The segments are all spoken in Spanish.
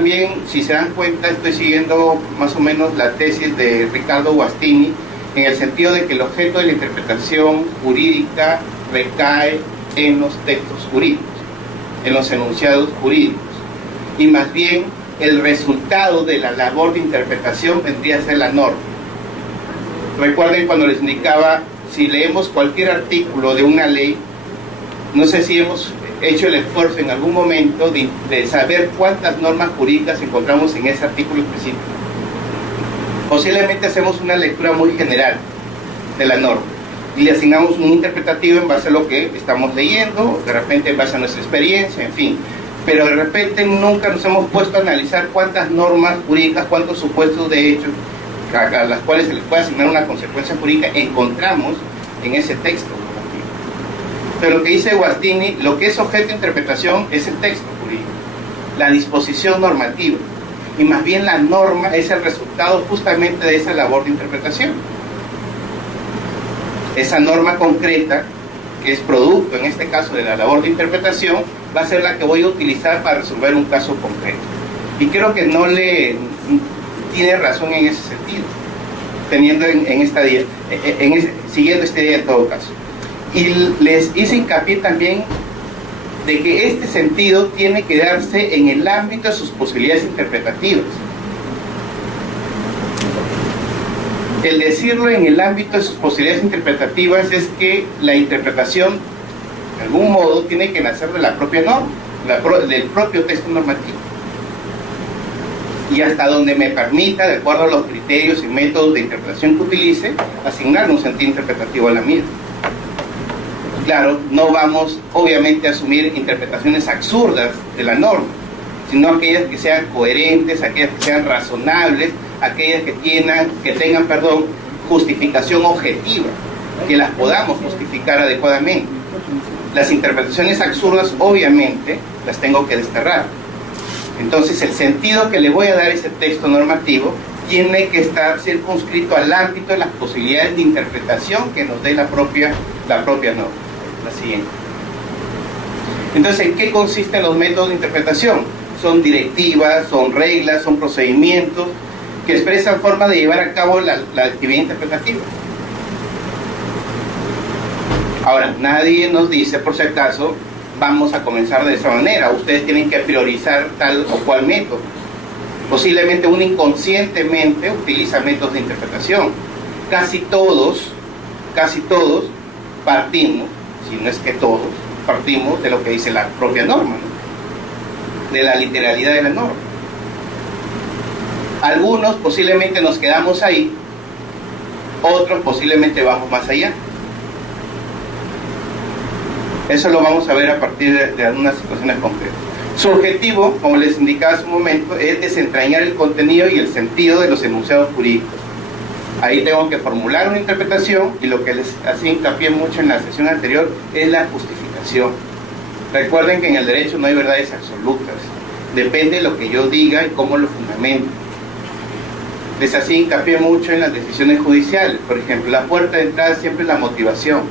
también, si se dan cuenta, estoy siguiendo más o menos la tesis de Ricardo Guastini, en el sentido de que el objeto de la interpretación jurídica recae en los textos jurídicos, en los enunciados jurídicos, y más bien el resultado de la labor de interpretación vendría a ser la norma. Recuerden cuando les indicaba, si leemos cualquier artículo de una ley, no sé si hemos hecho el esfuerzo en algún momento de saber cuántas normas jurídicas encontramos en ese artículo específico. Posiblemente hacemos una lectura muy general de la norma y le asignamos un interpretativo en base a lo que estamos leyendo, de repente en base a nuestra experiencia, en fin. Pero de repente nunca nos hemos puesto a analizar cuántas normas jurídicas, cuántos supuestos de hecho a las cuales se les puede asignar una consecuencia jurídica encontramos en ese texto. Pero lo que dice Guastini, lo que es objeto de interpretación es el texto jurídico, la disposición normativa, y más bien la norma es el resultado justamente de esa labor de interpretación. Esa norma concreta, que es producto en este caso de la labor de interpretación, va a ser la que voy a utilizar para resolver un caso concreto. Y creo que no le tiene razón en ese sentido, teniendo siguiendo esta idea en todo caso. Y les hice hincapié también de que este sentido tiene que darse en el ámbito de sus posibilidades interpretativas. El decirlo en el ámbito de sus posibilidades interpretativas es que la interpretación, de algún modo, tiene que nacer de la propia norma, del propio texto normativo. Y hasta donde me permita, de acuerdo a los criterios y métodos de interpretación que utilice, asignarle un sentido interpretativo a la misma. Claro, no vamos obviamente a asumir interpretaciones absurdas de la norma, sino aquellas que sean coherentes, aquellas que sean razonables, aquellas que tengan justificación objetiva, que las podamos justificar adecuadamente. Las interpretaciones absurdas obviamente las tengo que desterrar. Entonces el sentido que le voy a dar a ese texto normativo tiene que estar circunscrito al ámbito de las posibilidades de interpretación que nos dé la propia norma. La siguiente. Entonces, ¿en qué consisten los métodos de interpretación? Son directivas, son reglas, son procedimientos que expresan formas de llevar a cabo la actividad interpretativa. Ahora, nadie nos dice, por si acaso, vamos a comenzar de esa manera. Ustedes tienen que priorizar tal o cual método. Posiblemente uno inconscientemente utiliza métodos de interpretación. Casi todos partimos, si no es que todos, partimos de lo que dice la propia norma, ¿no? De la literalidad de la norma. Algunos posiblemente nos quedamos ahí, otros posiblemente vamos más allá. Eso lo vamos a ver a partir de algunas situaciones concretas. Su objetivo, como les indicaba hace un momento, es desentrañar el contenido y el sentido de los enunciados jurídicos. Ahí tengo que formular una interpretación, y lo que les hacía hincapié mucho en la sesión anterior es la justificación. Recuerden que en el derecho no hay verdades absolutas, depende de lo que yo diga y cómo lo fundamento. Les hacía hincapié mucho en las decisiones judiciales. Por ejemplo, la puerta de entrada siempre es la motivación.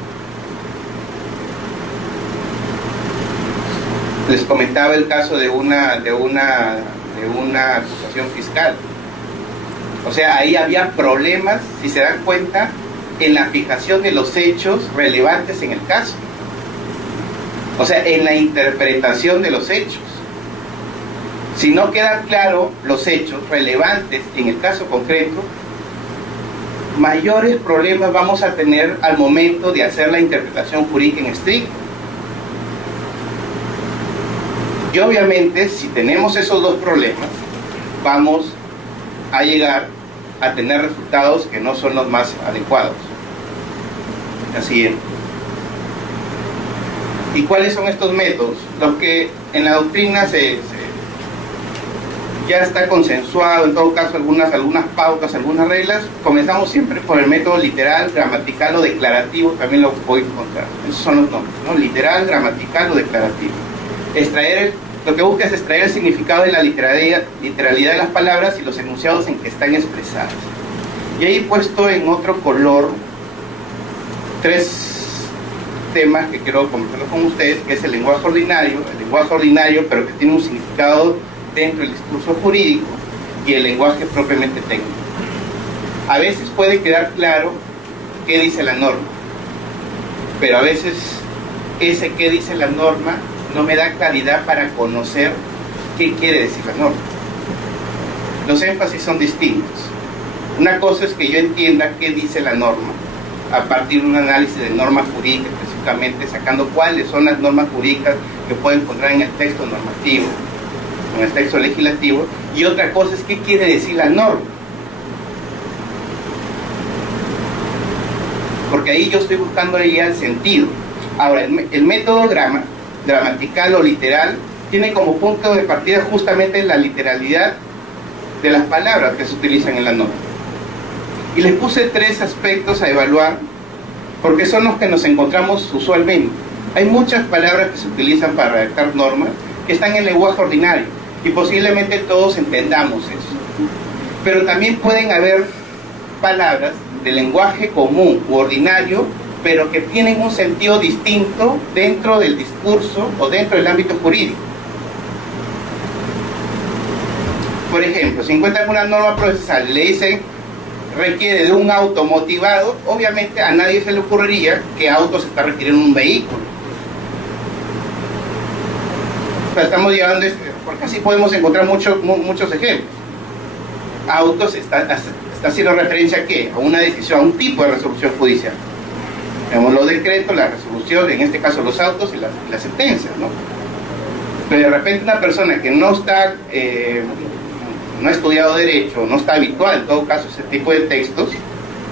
Les comentaba el caso de una acusación fiscal. O sea, ahí había problemas, si se dan cuenta, en la fijación de los hechos relevantes en el caso. O sea, en la interpretación de los hechos. Si no quedan claros los hechos relevantes en el caso concreto, mayores problemas vamos a tener al momento de hacer la interpretación jurídica en estricto. Y obviamente, si tenemos esos dos problemas, vamos a llegar a tener resultados que no son los más adecuados. La siguiente. ¿Y cuáles son estos métodos? Los que en la doctrina ya está consensuado, en todo caso algunas pautas, algunas reglas. Comenzamos siempre por el método literal, gramatical o declarativo, también lo voy a encontrar. Esos son los nombres, ¿no? Literal, gramatical o declarativo. Lo que busca es extraer el significado de la literalidad de las palabras y los enunciados en que están expresadas. Y ahí he puesto en otro color 3 temas que quiero comentar con ustedes, que es el lenguaje ordinario, pero que tiene un significado dentro del discurso jurídico y el lenguaje propiamente técnico. A veces puede quedar claro qué dice la norma, pero a veces ese qué dice la norma no me da claridad para conocer qué quiere decir la norma. Los énfasis son distintos. Una cosa es que yo entienda qué dice la norma a partir de un análisis de normas jurídicas, específicamente sacando cuáles son las normas jurídicas que puedo encontrar en el texto normativo, en el texto legislativo, y otra cosa es qué quiere decir la norma. Porque ahí yo estoy buscando ya el sentido. Ahora, el método gramatical o literal tiene como punto de partida justamente la literalidad de las palabras que se utilizan en la norma. Y les puse 3 aspectos a evaluar porque son los que nos encontramos usualmente. Hay muchas palabras que se utilizan para redactar normas que están en el lenguaje ordinario y posiblemente todos entendamos eso. Pero también pueden haber palabras de lenguaje común u ordinario, pero que tienen un sentido distinto dentro del discurso o dentro del ámbito jurídico. Por ejemplo, si encuentran una norma procesal y le dicen requiere de un auto motivado, obviamente a nadie se le ocurriría que auto se está refiriendo a un vehículo. O sea, estamos llevando, porque así podemos encontrar muchos ejemplos. Autos está haciendo referencia a ¿qué? A una decisión, a un tipo de resolución judicial. Tenemos los decretos, la resolución, en este caso los autos y las sentencias, ¿no? Pero de repente una persona que no está, no ha estudiado derecho, no está habitual en todo caso a ese tipo de textos,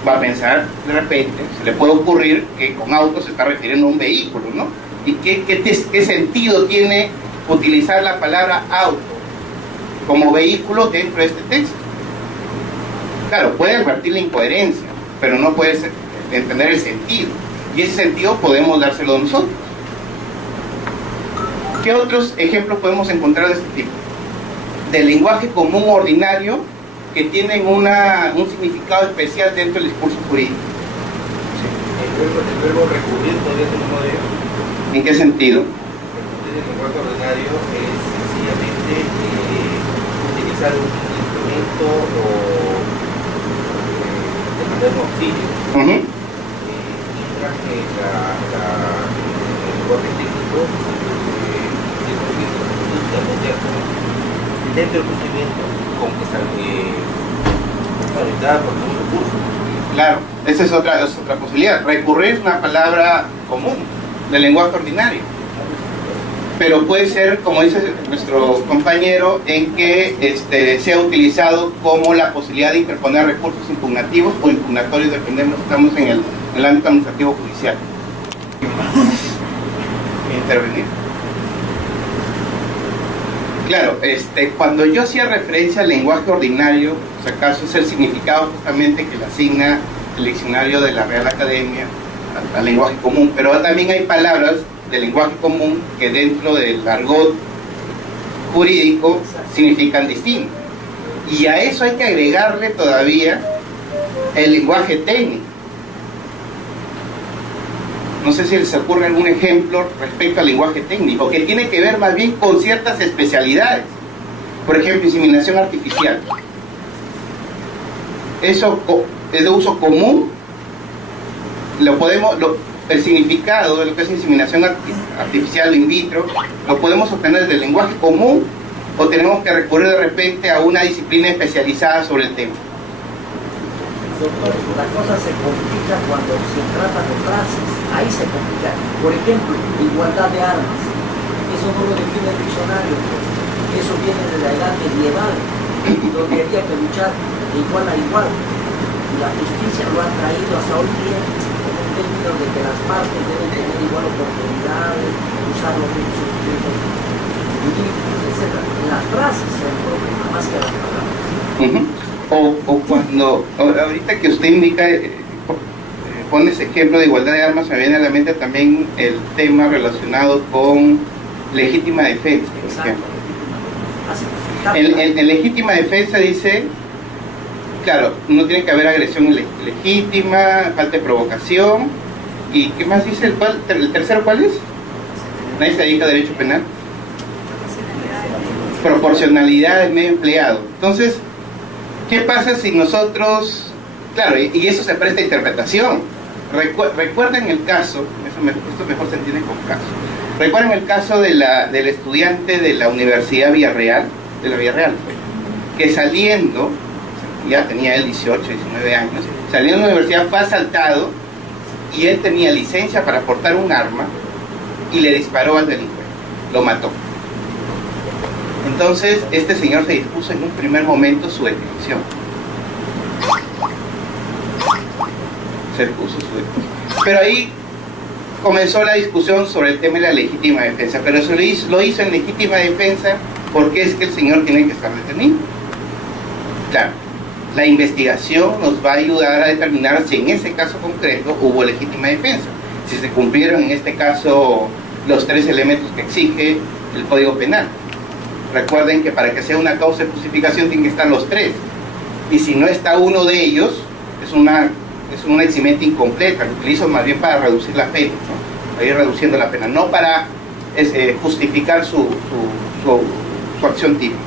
va a pensar de repente, se le puede ocurrir que con autos se está refiriendo a un vehículo, ¿no? ¿Y qué sentido tiene utilizar la palabra auto como vehículo dentro de este texto? Claro, puede advertir la incoherencia, pero no puede entender el sentido. Y ese sentido podemos dárselo nosotros. ¿Qué otros ejemplos podemos encontrar de este tipo? Del lenguaje común ordinario que tienen un significado especial dentro del discurso jurídico. Sí. El verbo recurrir todavía tenemos de... ¿En qué sentido? El lenguaje ordinario es sencillamente utilizar un instrumento o de moderno auxilio. Mientras que el lenguaje técnico se convierte dentro del procedimiento con que está conectada por un recurso. Claro, esa es otra posibilidad. Recurrir es una palabra común del lenguaje ordinario, pero puede ser, como dice nuestro compañero, en que sea utilizado como la posibilidad de interponer recursos impugnativos o impugnatorios, dependiendo, estamos en el ámbito administrativo judicial. Intervenir. Claro, cuando yo hacía referencia al lenguaje ordinario, si acaso es el significado justamente que le asigna el diccionario de la Real Academia al lenguaje común, pero también hay palabras del lenguaje común que dentro del argot jurídico significan distinto. Y a eso hay que agregarle todavía el lenguaje técnico. No sé si les ocurre algún ejemplo respecto al lenguaje técnico, que tiene que ver más bien con ciertas especialidades. Por ejemplo, inseminación artificial. Eso es de uso común. El significado de lo que es inseminación artificial in vitro lo podemos obtener del lenguaje común o tenemos que recurrir de repente a una disciplina especializada sobre el tema. Doctor, la cosa se complica cuando se trata de frases, ahí se complica. Por ejemplo, igualdad de armas, eso no lo define el diccionario, eso viene de la edad medieval, donde había que luchar de igual a igual. Y la justicia lo ha traído hasta hoy día en el término de que las partes deben tener igual oportunidades, usar los mismos instrumentos jurídicos, etc. Las frases son el problema más que las palabras. O cuando, ahorita que usted indica, pone ese ejemplo de igualdad de armas, me viene a la mente también el tema relacionado con legítima defensa, por ejemplo. En legítima defensa dice, claro, no tiene que haber agresión legítima, falta de provocación, y ¿qué más dice? ¿El tercero cuál es? ¿Nadie se dedica a derecho penal? proporcionalidad del medio empleado. Entonces, ¿qué pasa si nosotros, claro, y eso se presta a interpretación? Recuerden el caso, esto mejor se entiende con caso. Recuerden el caso del estudiante de la Universidad Villarreal, que saliendo, ya tenía él 18, 19 años, saliendo de la universidad fue asaltado y él tenía licencia para portar un arma y le disparó al delincuente, lo mató. Entonces este señor se dispuso en un primer momento su detención. Pero ahí comenzó la discusión sobre el tema de la legítima defensa, pero eso lo hizo en legítima defensa porque es que el señor tiene que estar detenido. Claro, la investigación nos va a ayudar a determinar si en ese caso concreto hubo legítima defensa, si se cumplieron en este caso los 3 elementos que exige el Código Penal. Recuerden que para que sea una causa de justificación tienen que estar los 3, y si no está uno de ellos es una eximente incompleta. Lo utilizo más bien para reducir la pena, ¿no? Para ir reduciendo la pena, no para justificar su acción típica.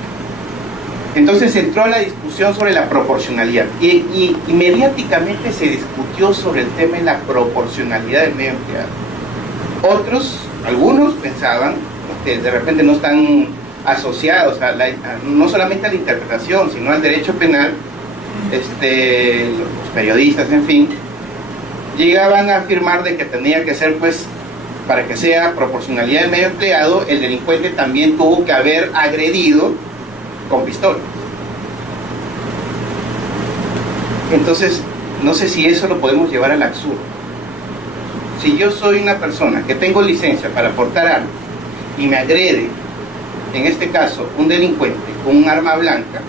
Entonces entró la discusión sobre la proporcionalidad y mediáticamente se discutió sobre el tema de la proporcionalidad del medio empleado. Algunos pensaban que de repente no están asociados no solamente a la interpretación, sino al derecho penal. Los periodistas, en fin, llegaban a afirmar de que tenía que ser, pues, para que sea proporcionalidad del medio empleado, el delincuente también tuvo que haber agredido con pistola. Entonces, no sé si eso lo podemos llevar al absurdo. Si yo soy una persona que tengo licencia para portar armas y me agrede, en este caso, un delincuente con un arma blanca,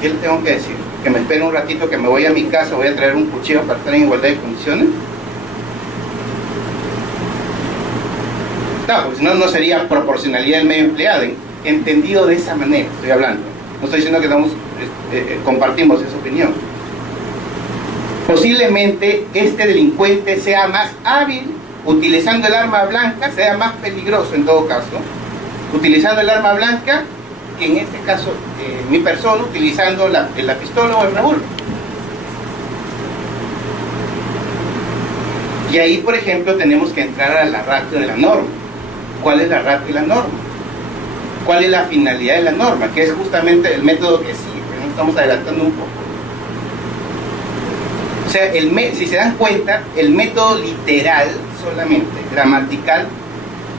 ¿qué le tengo que decir? ¿Que me espere un ratito, que me voy a mi casa, voy a traer un cuchillo para estar en igualdad de condiciones? No, porque si no, no sería proporcionalidad del medio empleado, entendido de esa manera, estoy hablando. No estoy diciendo que compartimos esa opinión. Posiblemente este delincuente sea más hábil utilizando el arma blanca, sea más peligroso en todo caso, utilizando el arma blanca, que en este caso mi persona utilizando la pistola o el revólver. Y ahí, por ejemplo, tenemos que entrar a la ratio de la norma. ¿Cuál es la ratio de la norma? ¿Cuál es la finalidad de la norma? Que es justamente el método que sigue. Nos estamos adelantando un poco. O sea, si se dan cuenta, el método literal solamente, gramatical,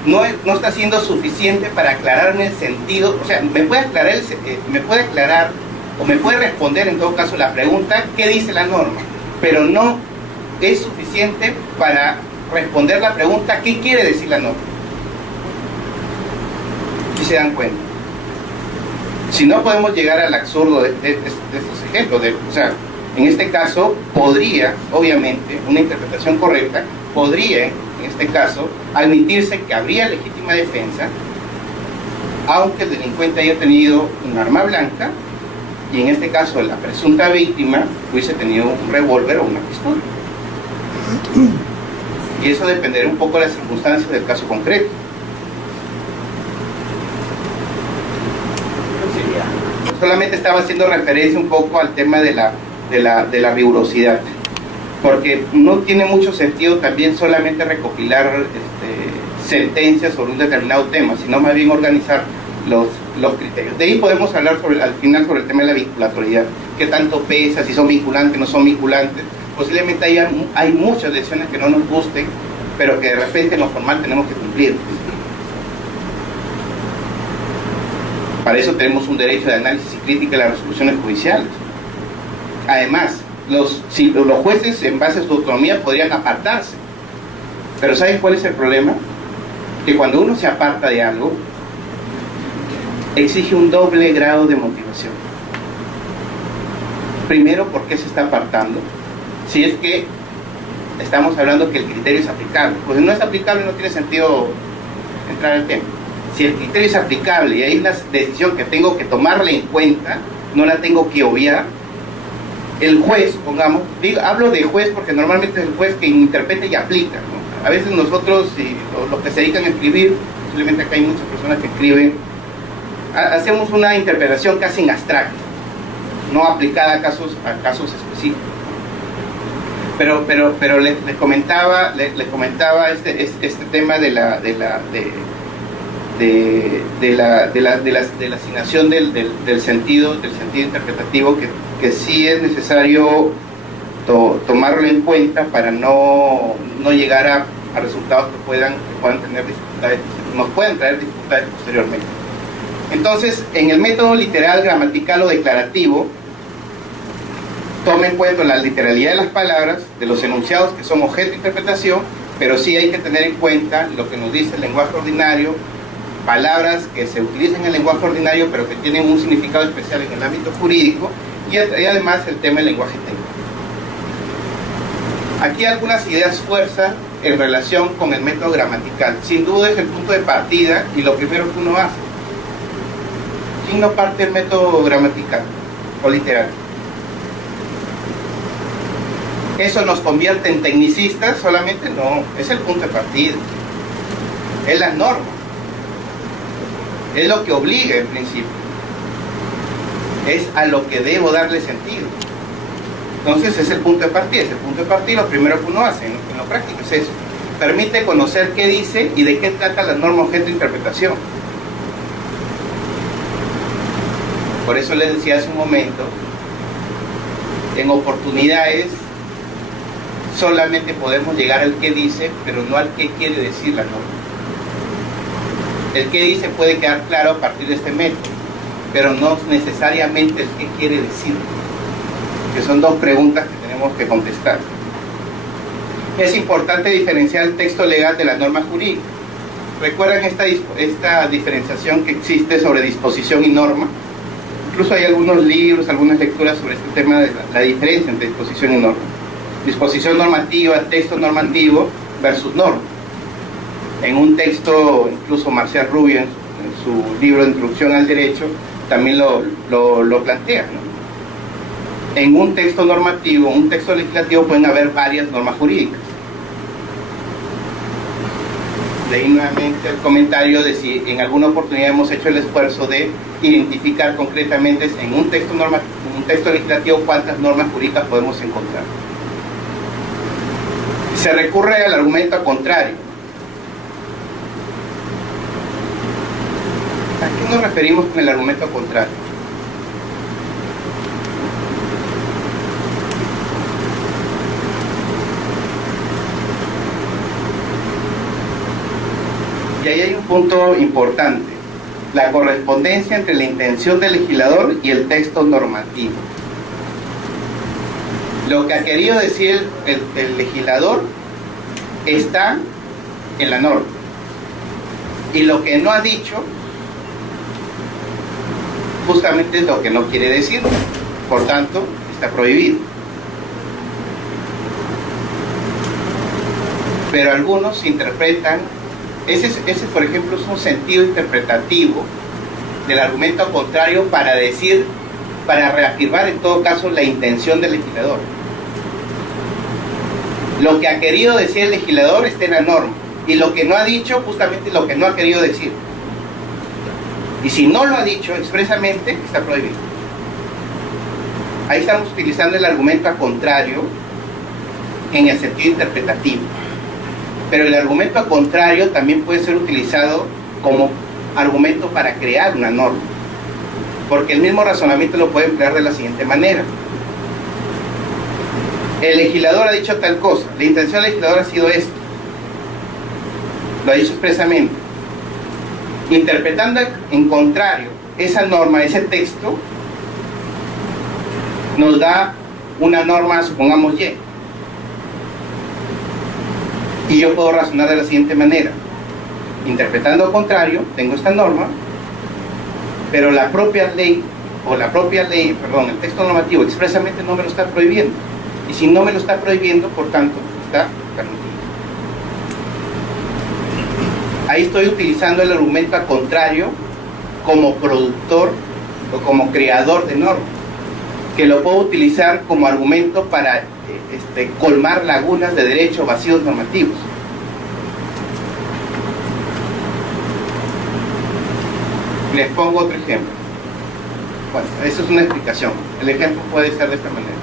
no está siendo suficiente para aclararme el sentido. O sea, me puede aclarar o me puede responder en todo caso la pregunta ¿qué dice la norma? Pero no es suficiente para responder la pregunta ¿qué quiere decir la norma? Si se dan cuenta, si no podemos llegar al absurdo de estos ejemplos, o sea, en este caso podría, obviamente, una interpretación correcta podría, en este caso, admitirse que habría legítima defensa aunque el delincuente haya tenido un arma blanca y en este caso la presunta víctima hubiese tenido un revólver o una pistola. Y eso dependerá un poco de las circunstancias del caso concreto. Solamente estaba haciendo referencia un poco al tema de la rigurosidad, porque no tiene mucho sentido también solamente recopilar sentencias sobre un determinado tema, sino más bien organizar los criterios. De ahí podemos hablar al final sobre el tema de la vinculatoriedad, qué tanto pesa, si son vinculantes, no son vinculantes. Posiblemente hay muchas decisiones que no nos gusten, pero que de repente en lo formal tenemos que cumplir. Para eso tenemos un derecho de análisis y crítica de las resoluciones judiciales. Además, los jueces en base a su autonomía podrían apartarse. Pero ¿saben cuál es el problema? Que cuando uno se aparta de algo, exige un doble grado de motivación. Primero, ¿por qué se está apartando? Si es que estamos hablando que el criterio es aplicable. Pues si no es aplicable no tiene sentido entrar al tema. Si el criterio es aplicable y hay una decisión que tengo que tomarla en cuenta, no la tengo que obviar, el juez, pongamos, hablo de juez porque normalmente es el juez que interpreta y aplica, ¿no? A veces nosotros, los que se dedican a escribir, posiblemente acá hay muchas personas que escriben hacemos una interpretación casi en abstracto, no aplicada a casos específicos. Pero les comentaba este tema de la asignación del sentido interpretativo, que sí es necesario tomarlo en cuenta para no llegar a resultados que puedan tener dificultades, nos pueden traer dificultades posteriormente. Entonces, en el método literal, gramatical o declarativo, toma en cuenta la literalidad de las palabras, de los enunciados que son objeto de interpretación, pero sí hay que tener en cuenta lo que nos dice el lenguaje ordinario, palabras que se utilizan en el lenguaje ordinario pero que tienen un significado especial en el ámbito jurídico, y además el tema del lenguaje técnico. Aquí algunas ideas fuerzas en relación con el método gramatical. Sin duda es el punto de partida y lo primero que uno hace. ¿Quién no parte del método gramatical o literal? ¿Eso nos convierte en tecnicistas solamente? No, es el punto de partida. Es la norma. Es lo que obliga en principio. Es a lo que debo darle sentido. Entonces es el punto de partida. Es el punto de partida, lo primero que uno hace en lo práctico es eso. Permite conocer qué dice y de qué trata la norma objeto de interpretación. Por eso les decía hace un momento, en oportunidades solamente podemos llegar al qué dice, pero no al qué quiere decir la norma. El qué dice puede quedar claro a partir de este método, pero no necesariamente el qué quiere decir, que son dos preguntas que tenemos que contestar. Es importante diferenciar el texto legal de la norma jurídica. ¿Recuerdan esta diferenciación que existe sobre disposición y norma? Incluso hay algunos libros, algunas lecturas sobre este tema de la diferencia entre disposición y norma. Disposición normativa, texto normativo versus norma. En un texto, incluso Marcial Rubio, en su libro de Introducción al Derecho, también lo plantea, ¿no? En un texto normativo, un texto legislativo, pueden haber varias normas jurídicas. De ahí nuevamente el comentario de si en alguna oportunidad hemos hecho el esfuerzo de identificar concretamente en un texto legislativo cuántas normas jurídicas podemos encontrar. Se recurre al argumento contrario. ¿A qué nos referimos con el argumento contrario? Y ahí hay un punto importante, la correspondencia entre la intención del legislador y el texto normativo. Lo que ha querido decir el legislador está en la norma, y lo que no ha dicho justamente es lo que no quiere decir, por tanto está prohibido. Pero algunos interpretan, ese por ejemplo es un sentido interpretativo del argumento contrario para reafirmar en todo caso la intención del legislador. Lo que ha querido decir el legislador está en la norma, y lo que no ha dicho justamente lo que no ha querido decir. Y si no lo ha dicho expresamente, está prohibido. Ahí estamos utilizando el argumento a contrario en el sentido interpretativo. Pero el argumento a contrario también puede ser utilizado como argumento para crear una norma, porque el mismo razonamiento lo puede emplear de la siguiente manera. El legislador ha dicho tal cosa, la intención del legislador ha sido esto, lo ha dicho expresamente. Interpretando en contrario esa norma, ese texto, nos da una norma, supongamos Y. Y yo puedo razonar de la siguiente manera. Interpretando al contrario, tengo esta norma, pero la propia ley, el texto normativo expresamente no me lo está prohibiendo. Y si no me lo está prohibiendo, por tanto, está permitido. Ahí estoy utilizando el argumento al contrario como productor o como creador de normas, que lo puedo utilizar como argumento para colmar lagunas de derecho, vacíos normativos. Les pongo otro ejemplo. Bueno, eso es una explicación. El ejemplo puede ser de esta manera.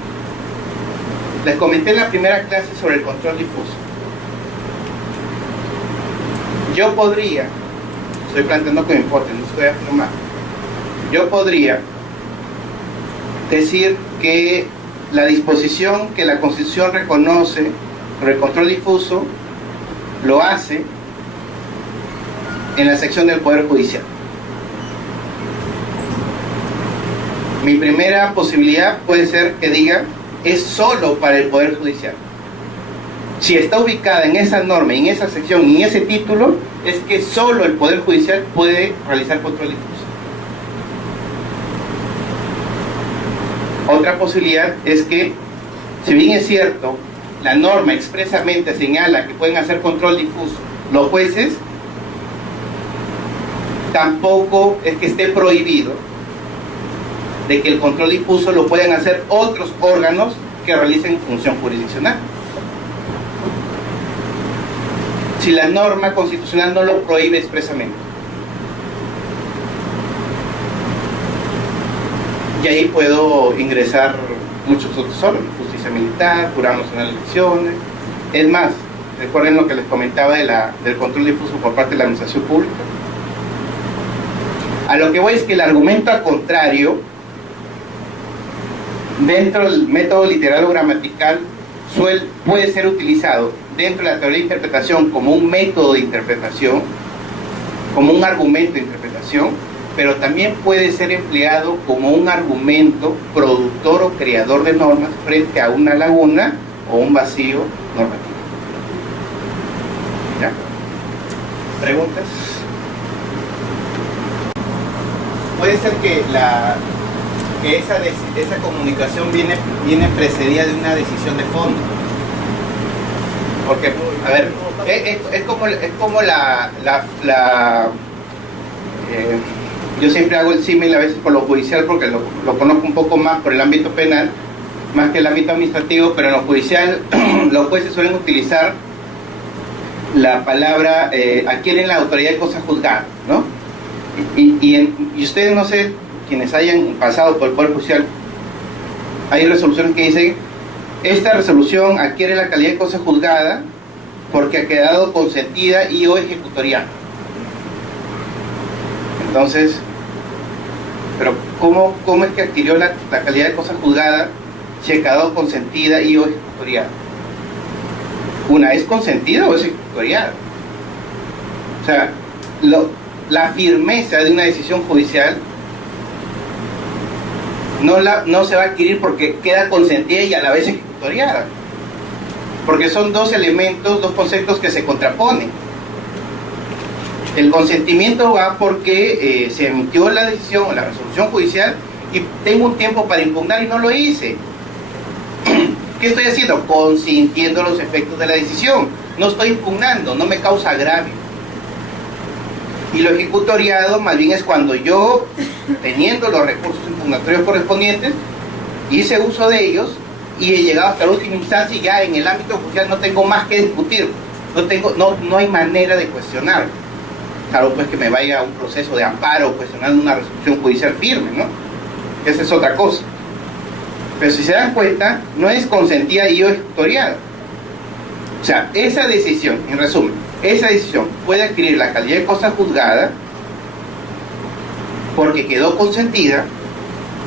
Les comenté en la primera clase sobre el control difuso. Yo podría, estoy planteando con hipótesis, no estoy afirmando. Yo podría decir que la disposición que la Constitución reconoce sobre el control difuso lo hace en la sección del Poder Judicial. Mi primera posibilidad puede ser que diga es solo para el Poder Judicial. Si está ubicada en esa norma, en esa sección y en ese título, es que solo el Poder Judicial puede realizar control difuso. Otra posibilidad es que, si bien es cierto, la norma expresamente señala que pueden hacer control difuso los jueces, tampoco es que esté prohibido de que el control difuso lo puedan hacer otros órganos que realicen función jurisdiccional. Si la norma constitucional no lo prohíbe expresamente. Y ahí puedo ingresar muchos otros órganos, justicia militar, jurado nacional de elecciones. Es más, recuerden lo que les comentaba del control difuso por parte de la administración pública. A lo que voy es que el argumento al contrario, dentro del método literal o gramatical, puede ser utilizado dentro de la teoría de interpretación como un método de interpretación, como un argumento de interpretación, pero también puede ser empleado como un argumento productor o creador de normas frente a una laguna o un vacío normativo. ¿Ya? ¿Preguntas? Puede ser que esa comunicación viene precedida de una decisión de fondo. Porque, a ver, es como yo siempre hago el símil a veces con lo judicial porque lo conozco un poco más por el ámbito penal, más que el ámbito administrativo, pero en lo judicial los jueces suelen utilizar la palabra adquieren la autoridad de cosa juzgada, ¿no? Y ustedes, no sé, quienes hayan pasado por el Poder Judicial, hay resoluciones que dicen esta resolución adquiere la calidad de cosa juzgada porque ha quedado consentida y o ejecutoriada. Entonces, pero ¿cómo es que adquirió la calidad de cosa juzgada si ha quedado consentida y o ejecutoriada? ¿Una es consentida o es ejecutoriada? O sea, la firmeza de una decisión judicial no se va a adquirir porque queda consentida y a la vez ejecutoriada, porque son dos elementos, dos conceptos que se contraponen. El consentimiento va porque se emitió la decisión o la resolución judicial y tengo un tiempo para impugnar y no lo hice. ¿Qué estoy haciendo? Consintiendo los efectos de la decisión. No estoy impugnando, no me causa agravio. Y lo ejecutoriado más bien es cuando yo, teniendo los recursos impugnatorios correspondientes, hice uso de ellos y he llegado hasta la última instancia y ya en el ámbito judicial no tengo más que discutir, no hay manera de cuestionar. Claro, pues que me vaya a un proceso de amparo cuestionando una resolución judicial firme, ¿no? Esa es otra cosa. Pero si se dan cuenta, no es consentida y o ejecutoriada. O sea, esa decisión, en resumen, esa decisión puede adquirir la calidad de cosa juzgada porque quedó consentida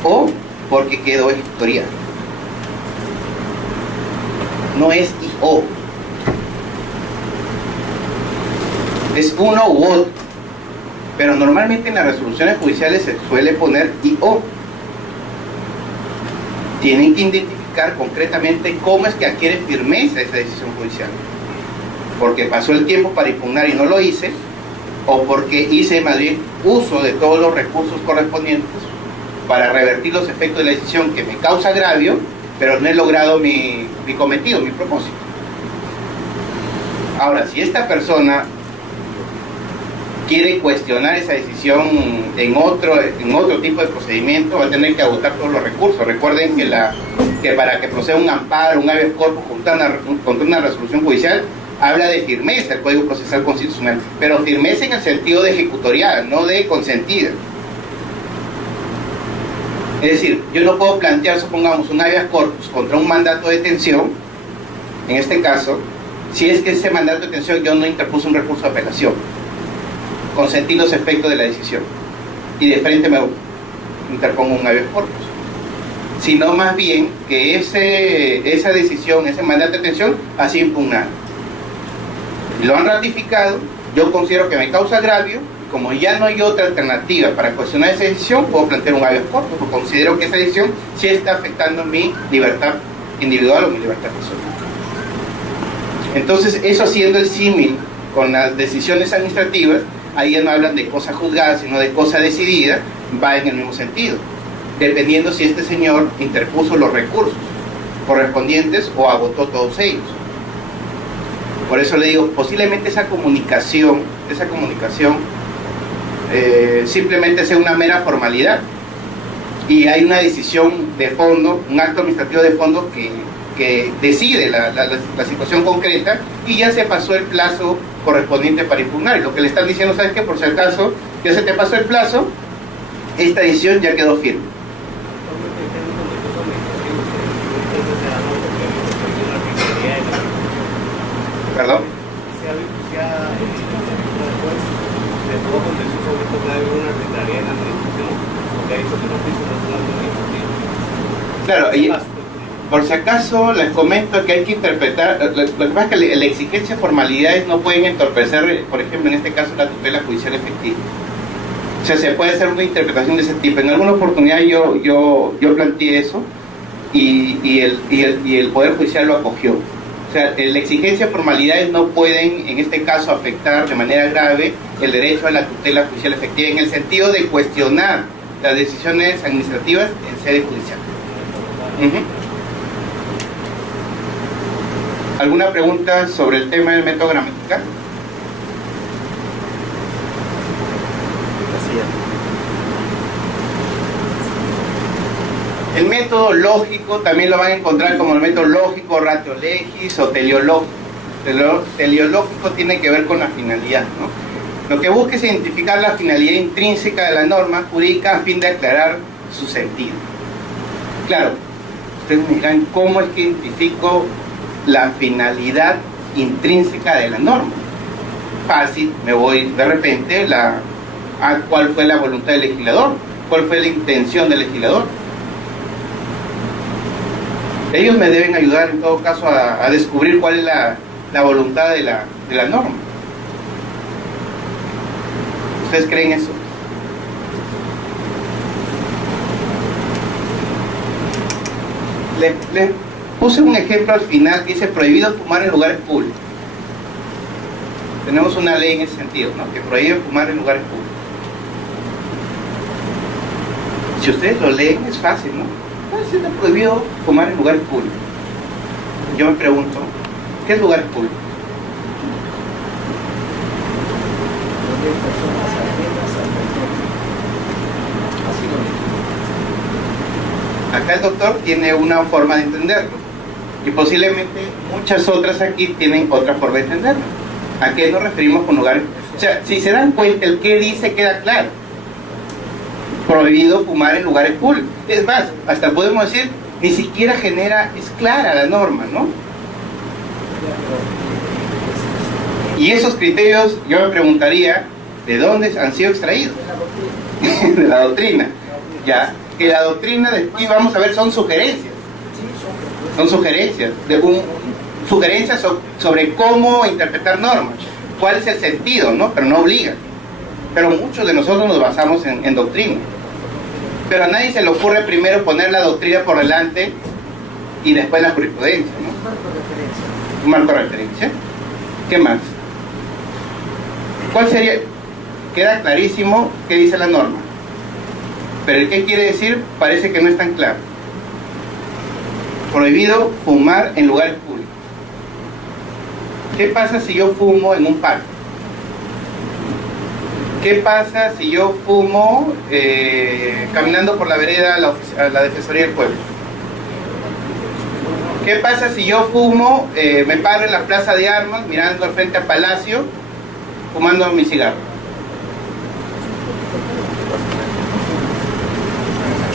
o porque quedó ejecutoriada. No es y o. Es uno u otro. Pero normalmente en las resoluciones judiciales se suele poner y o. Tienen que identificar concretamente cómo es que adquiere firmeza esa decisión judicial. Porque pasó el tiempo para impugnar y no lo hice, o porque hice más bien uso de todos los recursos correspondientes para revertir los efectos de la decisión que me causa agravio, pero no he logrado mi cometido, mi propósito. Ahora, si esta persona quiere cuestionar esa decisión en otro tipo de procedimiento, va a tener que agotar todos los recursos. Recuerden que para que proceda un amparo, un habeas corpus contra una resolución judicial, habla de firmeza el Código Procesal Constitucional, pero firmeza en el sentido de ejecutorial, no de consentida. Es decir, yo no puedo plantear, supongamos, un habeas corpus contra un mandato de detención, en este caso, si es que ese mandato de detención yo no interpuse un recurso de apelación, consentí los efectos de la decisión, y de frente me interpongo un habeas corpus. Sino más bien que esa decisión, ese mandato de detención, ha sido impugnado. Lo han ratificado, yo considero que me causa agravio, y como ya no hay otra alternativa para cuestionar esa decisión, puedo plantear un habeas corpus, porque considero que esa decisión sí está afectando mi libertad individual o mi libertad personal. Entonces, eso haciendo el símil con las decisiones administrativas, ahí ya no hablan de cosa juzgada, sino de cosa decidida, va en el mismo sentido, dependiendo si este señor interpuso los recursos correspondientes o agotó todos ellos. Por eso le digo, posiblemente esa comunicación simplemente sea una mera formalidad, y hay una decisión de fondo, un acto administrativo de fondo que decide la situación concreta, y ya se pasó el plazo correspondiente para impugnar. Y lo que le están diciendo, ¿sabes qué? Por si acaso ya se te pasó el plazo, esta decisión ya quedó firme. ¿Perdón? Claro, y por si acaso les comento que hay que interpretar, lo que pasa es que la exigencia de formalidades no pueden entorpecer, por ejemplo, en este caso, la tutela judicial efectiva. O sea, se puede hacer una interpretación de ese tipo. En alguna oportunidad yo planteé eso, y el Poder Judicial lo acogió. O sea, la exigencia de formalidades no pueden, en este caso, afectar de manera grave el derecho a la tutela judicial efectiva, en el sentido de cuestionar las decisiones administrativas en sede judicial. ¿Alguna pregunta sobre el tema del método gramatical? El método lógico también lo van a encontrar como el método lógico, ratio legis o teleológico. Teleológico tiene que ver con la finalidad, ¿no? Lo que busca es identificar la finalidad intrínseca de la norma jurídica a fin de aclarar su sentido. Claro, ustedes me dirán, ¿cómo es que identifico la finalidad intrínseca de la norma? Fácil, me voy de repente a cuál fue la voluntad del legislador, cuál fue la intención del legislador. Ellos me deben ayudar en todo caso a descubrir cuál es la voluntad de la norma. ¿Ustedes creen eso? Les puse un ejemplo al final que dice prohibido fumar en lugares públicos. Tenemos una ley en ese sentido, ¿no? Que prohíbe fumar en lugares públicos. Si ustedes lo leen es fácil, ¿no? Está prohibido fumar en lugares públicos. Yo me pregunto, ¿qué es lugares públicos? Acá el doctor tiene una forma de entenderlo, y posiblemente muchas otras aquí tienen otra forma de entenderlo. ¿A qué nos referimos con lugares? O sea, si se dan cuenta, el que dice queda claro. Prohibido fumar en lugares públicos. Es más, hasta podemos decir, ni siquiera es clara la norma, ¿no? Y esos criterios, yo me preguntaría, ¿de dónde han sido extraídos? De la doctrina. Ya, que la doctrina de aquí, vamos a ver, son sugerencias. Son sugerencias. Sugerencias sobre cómo interpretar normas. ¿Cuál es el sentido, no? Pero no obliga. Pero muchos de nosotros nos basamos en doctrina. Pero a nadie se le ocurre primero poner la doctrina por delante y después la jurisprudencia, ¿no? Un marco de referencia. ¿Qué más? ¿Cuál sería? Queda clarísimo qué dice la norma, pero el qué quiere decir parece que no es tan claro. Prohibido fumar en lugares públicos. ¿Qué pasa si yo fumo en un parque? ¿Qué pasa si yo fumo caminando por la vereda a la Defensoría del Pueblo? ¿Qué pasa si yo fumo, me paro en la Plaza de Armas mirando al frente al Palacio, fumando mi cigarro?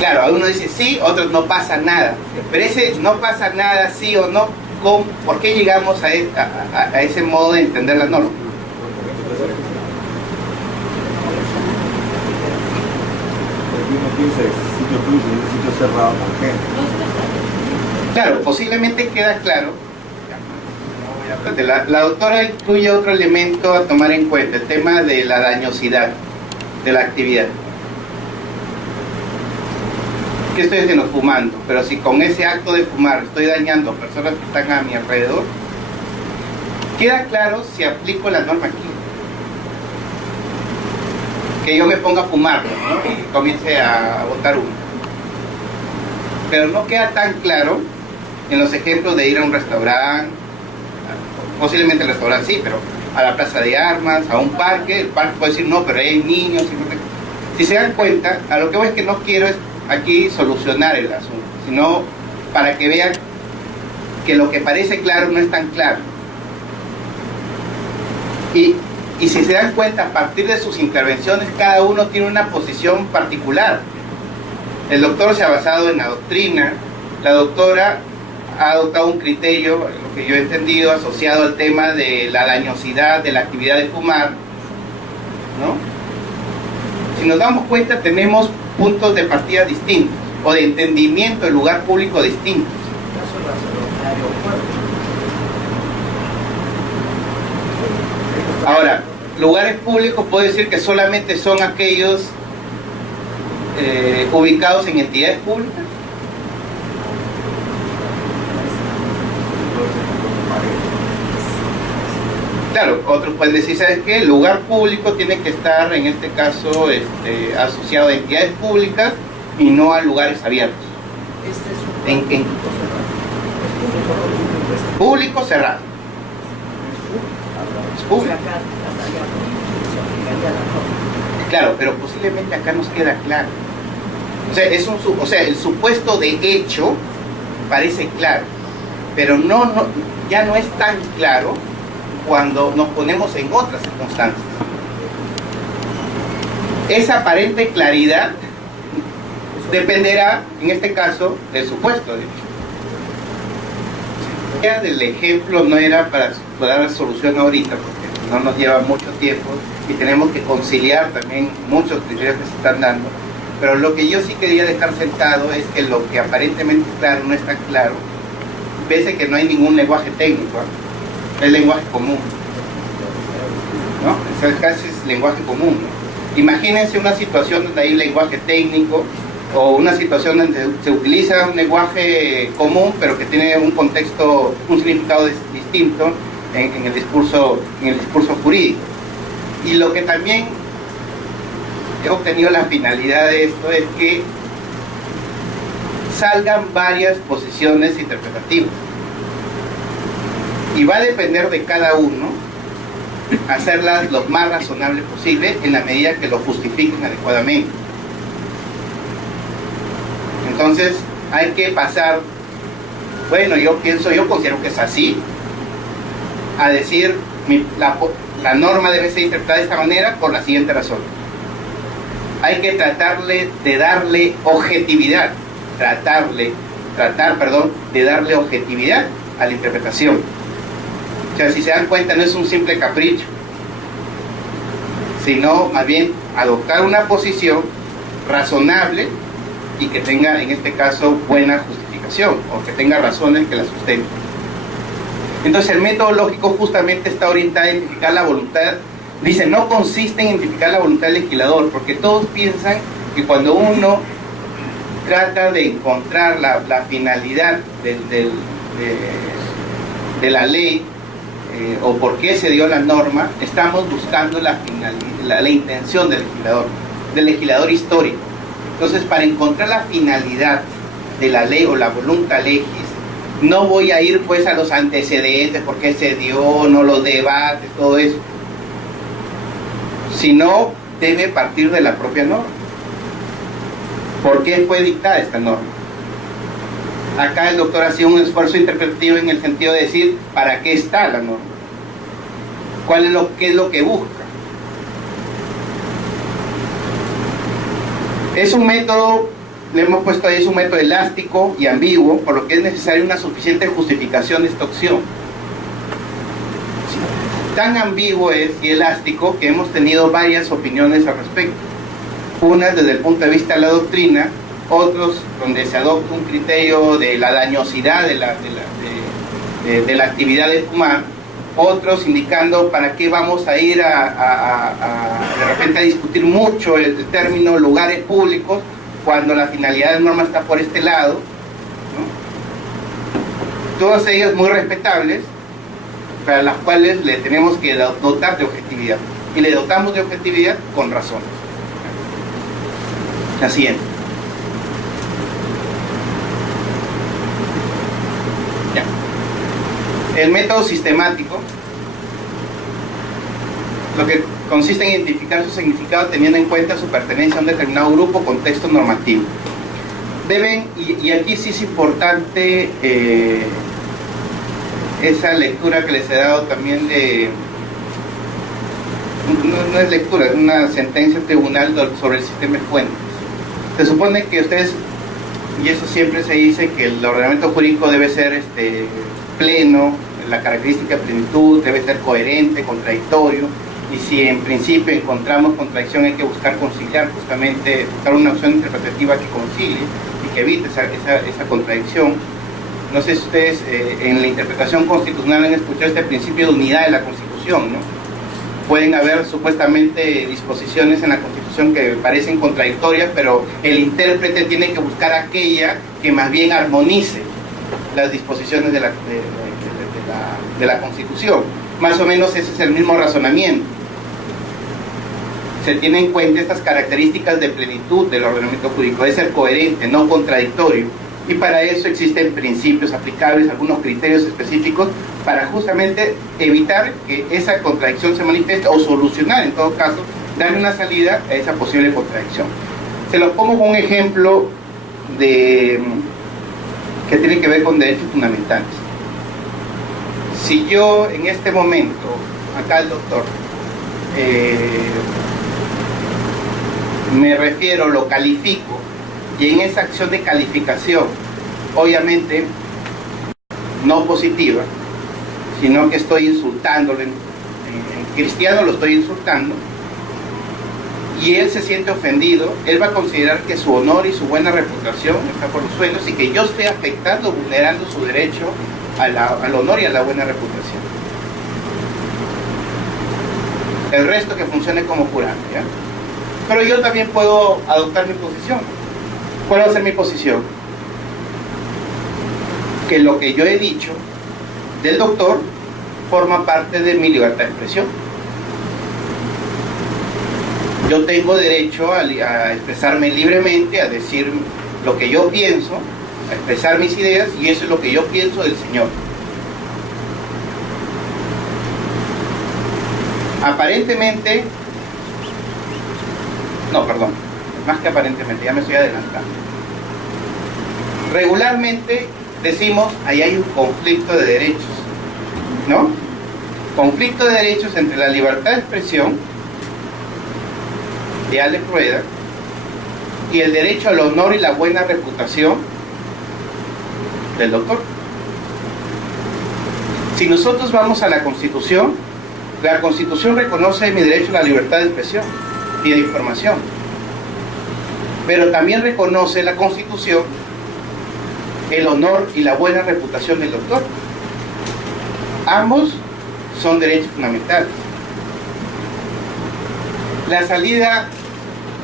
Claro, uno dice sí, otros no pasa nada. Pero ese no pasa nada, sí o no, ¿por qué llegamos a ese modo de entender la norma? Uno piensa que sitio público es un sitio cerrado con gente. Claro, posiblemente queda claro. La doctora incluye otro elemento a tomar en cuenta, el tema de la dañosidad de la actividad. ¿Qué estoy haciendo? Fumando. Pero si con ese acto de fumar estoy dañando a personas que están a mi alrededor, queda claro si aplico la norma aquí. Que yo me ponga a fumar, ¿no? Y comience a botar humo. Pero no queda tan claro en los ejemplos de ir a un restaurante, posiblemente el restaurante sí, pero a la plaza de armas, a un parque, el parque puede decir no, pero hay niños. Si se dan cuenta, a lo que voy es que no quiero es aquí solucionar el asunto, sino para que vean que lo que parece claro no es tan claro. Y si se dan cuenta, a partir de sus intervenciones, cada uno tiene una posición particular. El doctor se ha basado en la doctrina, la doctora ha adoptado un criterio, lo que yo he entendido, asociado al tema de la dañosidad de la actividad de fumar, ¿no? Si nos damos cuenta, tenemos puntos de partida distintos, o de entendimiento del lugar público distintos. Ahora, lugares públicos puedo decir que solamente son aquellos ubicados en entidades públicas. Claro, otros pueden decir, ¿sabes qué? El lugar público tiene que estar, en este caso, asociado a entidades públicas y no a lugares abiertos. Este es un público cerrado. Es público. Claro, pero posiblemente acá nos queda claro. O sea, el supuesto de hecho parece claro, pero ya no es tan claro cuando nos ponemos en otras circunstancias. Esa aparente claridad dependerá, en este caso, del supuesto de hecho. La idea del ejemplo no era para dar solución ahorita, porque no nos lleva mucho tiempo y tenemos que conciliar también muchos criterios que se están dando, pero lo que yo sí quería dejar sentado es que lo que aparentemente es claro no está claro, pese a que no hay ningún lenguaje técnico, es lenguaje común, ¿no? Casi es lenguaje común, ¿no? Imagínense una situación donde hay lenguaje técnico o una situación donde se utiliza un lenguaje común pero que tiene un contexto, un significado distinto en el discurso jurídico. Y lo que también he obtenido la finalidad de esto es que salgan varias posiciones interpretativas. Y va a depender de cada uno hacerlas lo más razonable posible en la medida que lo justifiquen adecuadamente. Entonces hay que pasar, bueno, yo considero que es así, a decir la norma debe ser interpretada de esta manera por la siguiente razón. Hay que tratar de darle objetividad a la interpretación. O sea, si se dan cuenta, no es un simple capricho, sino más bien adoptar una posición razonable y que tenga, en este caso, buena justificación, o que tenga razones que la sustenten. Entonces el método lógico justamente está orientado a identificar la voluntad. Dice, no consiste en identificar la voluntad del legislador, porque todos piensan que cuando uno trata de encontrar la finalidad de la ley, o por qué se dio la norma, estamos buscando la intención del legislador histórico. Entonces, para encontrar la finalidad de la ley o la voluntad legis, no voy a ir pues a los antecedentes, por qué se dio, no los debates, todo eso, sino debe partir de la propia norma. ¿Por qué fue dictada esta norma? Acá el doctor hacía un esfuerzo interpretativo en el sentido de decir, ¿para qué está la norma? ¿Qué es lo que busca? Es un método le hemos puesto ahí es un método elástico y ambiguo, por lo que es necesaria una suficiente justificación de esta opción. Tan ambiguo es y elástico que hemos tenido varias opiniones al respecto. Unas desde el punto de vista de la doctrina, otros donde se adopta un criterio de la dañosidad de la actividad de fumar, otros indicando para qué vamos a ir de repente a discutir mucho el término lugares públicos cuando la finalidad de la norma está por este lado, ¿no? Todas ellas muy respetables, para las cuales le tenemos que dotar de objetividad, y le dotamos de objetividad con razones. La siguiente. Ya. El método sistemático, lo que consiste en identificar su significado teniendo en cuenta su pertenencia a un determinado grupo o contexto normativo. Deben, y aquí sí es importante esa lectura que les he dado también de... No es lectura, es una sentencia tribunal sobre el sistema de fuentes. Se supone que ustedes, y eso siempre se dice, que el ordenamiento jurídico debe ser pleno, la característica de plenitud, debe ser coherente, contradictorio, y si en principio encontramos contradicción hay que buscar conciliar, justamente buscar una opción interpretativa que concilie y que evite esa contradicción. No sé si ustedes en la interpretación constitucional han escuchado este principio de unidad de la Constitución, ¿no? Pueden haber supuestamente disposiciones en la Constitución que parecen contradictorias, pero el intérprete tiene que buscar aquella que más bien armonice las disposiciones de la Constitución. Más o menos ese es el mismo razonamiento. Se tienen en cuenta estas características de plenitud del ordenamiento jurídico, de ser coherente, no contradictorio, y para eso existen principios aplicables, algunos criterios específicos para justamente evitar que esa contradicción se manifieste o solucionar, en todo caso, darle una salida a esa posible contradicción. Se los pongo con un ejemplo que tiene que ver con derechos fundamentales. Si yo en este momento, acá el doctor, me refiero, lo califico, y en esa acción de calificación, obviamente no positiva, sino que estoy insultándolo, en cristiano lo estoy insultando, y él se siente ofendido, él va a considerar que su honor y su buena reputación está por los suelos y que yo estoy afectando, vulnerando su derecho al honor y a la buena reputación. El resto que funcione como jurado, ¿ya? Pero yo también puedo adoptar mi posición. ¿Cuál va a ser mi posición? Que lo que yo he dicho del doctor forma parte de mi libertad de expresión. Yo tengo derecho a expresarme libremente, a decir lo que yo pienso, a expresar mis ideas, y eso es lo que yo pienso del Señor. Aparentemente, no, perdón, más que aparentemente, ya me estoy adelantando. Regularmente decimos, ahí hay un conflicto de derechos, ¿no? Conflicto de derechos entre la libertad de expresión de Alex Rueda y el derecho al honor y la buena reputación del doctor. Si nosotros vamos a la Constitución reconoce mi derecho a la libertad de expresión y de información, pero también reconoce la Constitución el honor y la buena reputación del doctor. Ambos son derechos fundamentales. La salida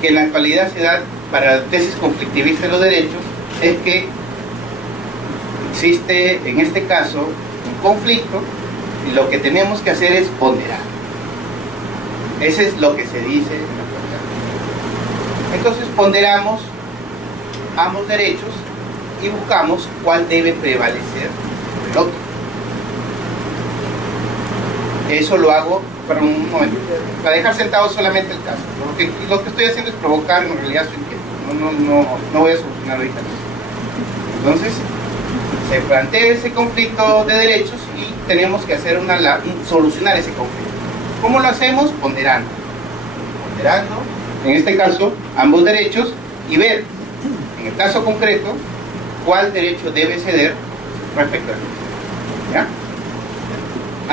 que en la actualidad se da para la tesis conflictivista de los derechos es que existe en este caso un conflicto y lo que tenemos que hacer es ponderar. Ese es lo que se dice en la actualidad. Entonces ponderamos ambos derechos y buscamos cuál debe prevalecer sobre el otro. Eso lo hago para un momento, para dejar sentado solamente el caso. Lo que estoy haciendo es provocar en realidad su inquietud. No voy a solucionar ahorita. Entonces, se plantea ese conflicto de derechos y tenemos que hacer solucionar ese conflicto. ¿Cómo lo hacemos? Ponderando, en este caso, ambos derechos, y ver en el caso concreto, cuál derecho debe ceder respecto a eso. ¿Ya?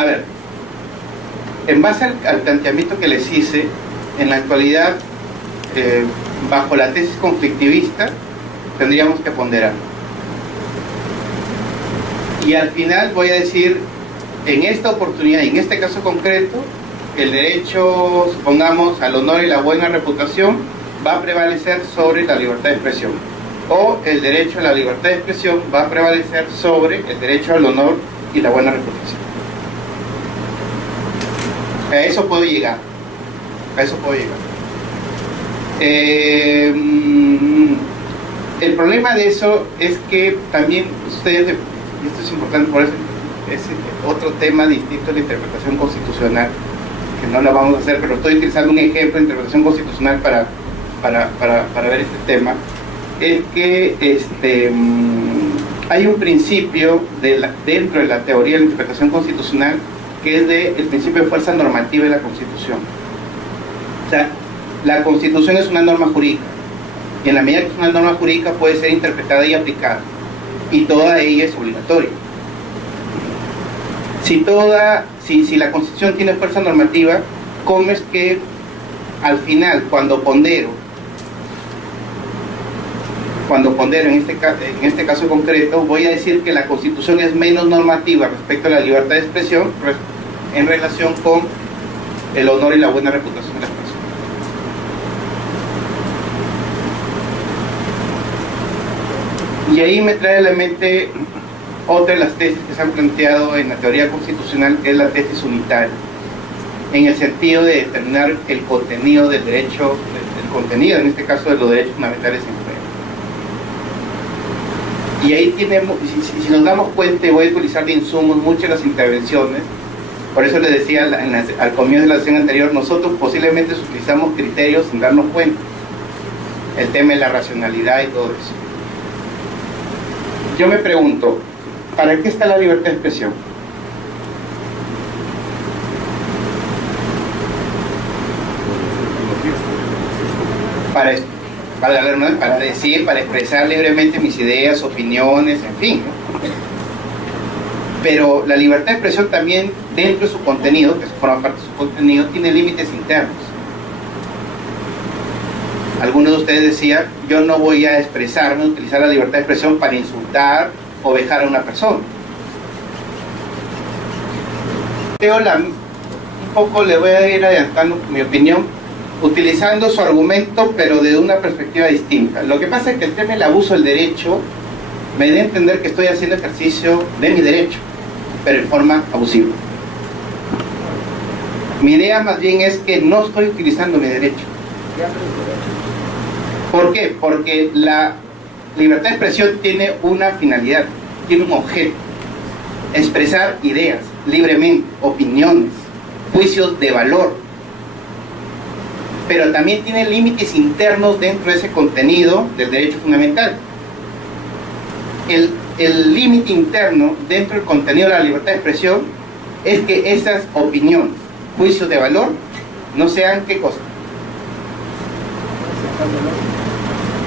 A ver, en base al planteamiento que les hice, en la actualidad, bajo la tesis conflictivista, tendríamos que ponderar. Y al final voy a decir, en esta oportunidad y en este caso concreto, el derecho, supongamos, al honor y la buena reputación va a prevalecer sobre la libertad de expresión, o el derecho a la libertad de expresión va a prevalecer sobre el derecho al honor y la buena reputación. A eso puedo llegar. A eso puedo llegar. El problema de eso es que también ustedes, y esto es importante, por eso es otro tema distinto a la interpretación constitucional, que no la vamos a hacer, pero estoy utilizando un ejemplo de interpretación constitucional para ver este tema, es que hay un principio dentro de la teoría de la interpretación constitucional que es el principio de fuerza normativa de la Constitución. O sea, la Constitución es una norma jurídica, y en la medida que es una norma jurídica puede ser interpretada y aplicada, y toda ella es obligatoria. Si la Constitución tiene fuerza normativa, ¿cómo es que al final, cuando pondero en este caso concreto, voy a decir que la Constitución es menos normativa respecto a la libertad de expresión en relación con el honor y la buena reputación de las personas? Y ahí me trae a la mente otra de las tesis que se han planteado en la teoría constitucional, que es la tesis unitaria, en el sentido de determinar el contenido del derecho, el contenido en este caso de los derechos fundamentales en juego. Y ahí tenemos, si nos damos cuenta, y voy a utilizar de insumos muchas de las intervenciones, por eso les decía al comienzo de la sesión anterior, nosotros posiblemente utilizamos criterios sin darnos cuenta, el tema de la racionalidad y todo eso. Yo me pregunto, ¿para qué está la libertad de expresión? Para decir, para expresar libremente mis ideas, opiniones, en fin, ¿no? Pero la libertad de expresión también, dentro de su contenido, que forma parte de su contenido, tiene límites internos. Algunos de ustedes decían, yo no voy a expresarme, utilizar la libertad de expresión para insultar o vejar a una persona. Un poco le voy a ir adelantando mi opinión, utilizando su argumento, pero de una perspectiva distinta. Lo que pasa es que el tema del abuso del derecho me da a entender que estoy haciendo ejercicio de mi derecho, pero en forma abusiva. Mi idea más bien es que no estoy utilizando mi derecho. ¿Por qué? Porque la libertad de expresión tiene una finalidad, tiene un objeto: expresar ideas libremente, opiniones, juicios de valor. Pero también tiene límites internos dentro de ese contenido del derecho fundamental. El límite interno dentro del contenido de la libertad de expresión es que esas opiniones, juicios de valor, no sean ¿qué cosa?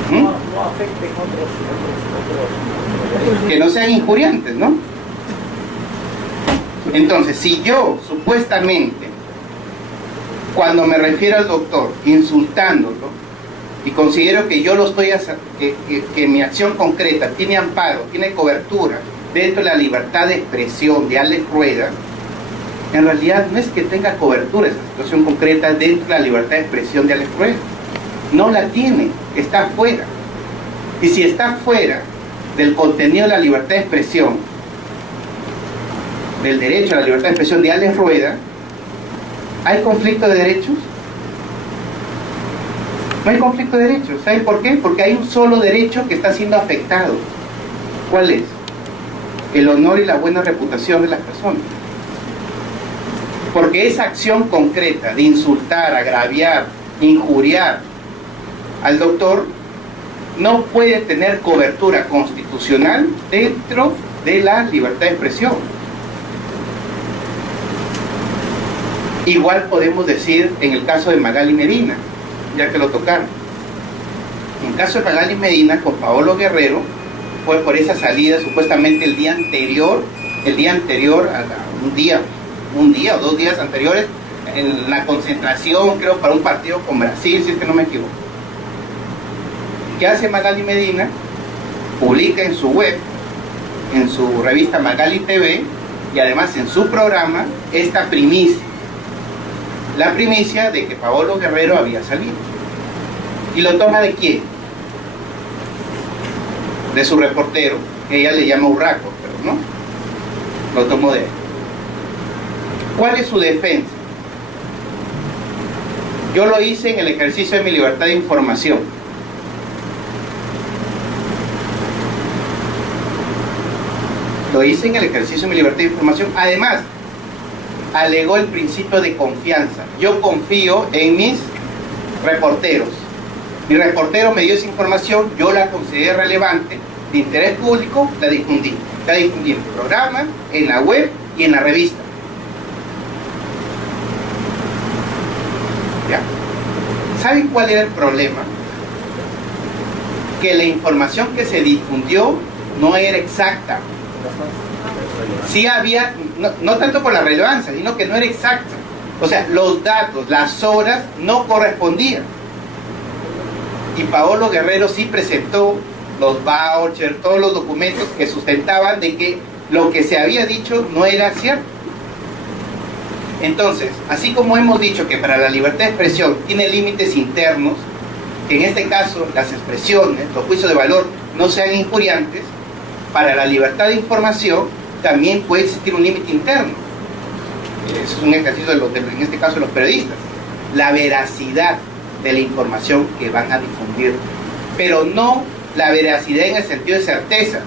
No afecten otros. Que no sean injuriantes, ¿no? Entonces, si yo supuestamente, cuando me refiero al doctor, insultándolo, y considero que yo lo estoy que mi acción concreta tiene amparo, tiene cobertura dentro de la libertad de expresión de Alex Rueda, en realidad no es que tenga cobertura esa situación concreta dentro de la libertad de expresión de Alex Rueda. No la tiene, está fuera. Y si está fuera del contenido de la libertad de expresión, del derecho a la libertad de expresión de Alex Rueda, ¿hay conflicto de derechos? No hay conflicto de derechos. ¿Saben por qué? Porque hay un solo derecho que está siendo afectado. ¿Cuál es? El honor y la buena reputación de las personas. Porque esa acción concreta de insultar, agraviar, injuriar al doctor no puede tener cobertura constitucional dentro de la libertad de expresión. Igual podemos decir en el caso de Magali Medina, ya que lo tocaron. el caso de Magali Medina con Paolo Guerrero fue por esa salida supuestamente el día anterior un día o 2 días anteriores, en la concentración, creo, para un partido con Brasil, si es que no me equivoco. ¿Qué hace Magali Medina? Publica en su web, en su revista Magali TV, y además en su programa, esta primicia. La primicia de que Paolo Guerrero había salido. ¿Y lo toma de quién? De su reportero, que ella le llama Urraco, pero no. Lo tomó de él. ¿Cuál es su defensa? Yo lo hice en el ejercicio de mi libertad de información. Lo hice en el ejercicio de mi libertad de información. Además, alegó el principio de confianza. Yo confío en mis reporteros. Mi reportero me dio esa información, yo la consideré relevante, de interés público, la difundí. La difundí en el programa, en la web y en la revista. ¿Ya? ¿Saben cuál era el problema? Que la información que se difundió no era exacta. Sí había, no tanto por la relevancia, sino que no era exacta. O sea, los datos, las horas no correspondían. Y Paolo Guerrero sí presentó los vouchers, todos los documentos que sustentaban de que lo que se había dicho no era cierto. Entonces, así como hemos dicho que para la libertad de expresión tiene límites internos, que en este caso las expresiones, los juicios de valor no sean injuriantes, para la libertad de información también puede existir un límite interno. Eso es un ejercicio en este caso de los periodistas. La veracidad de la información que van a difundir, pero no la veracidad en el sentido de certeza,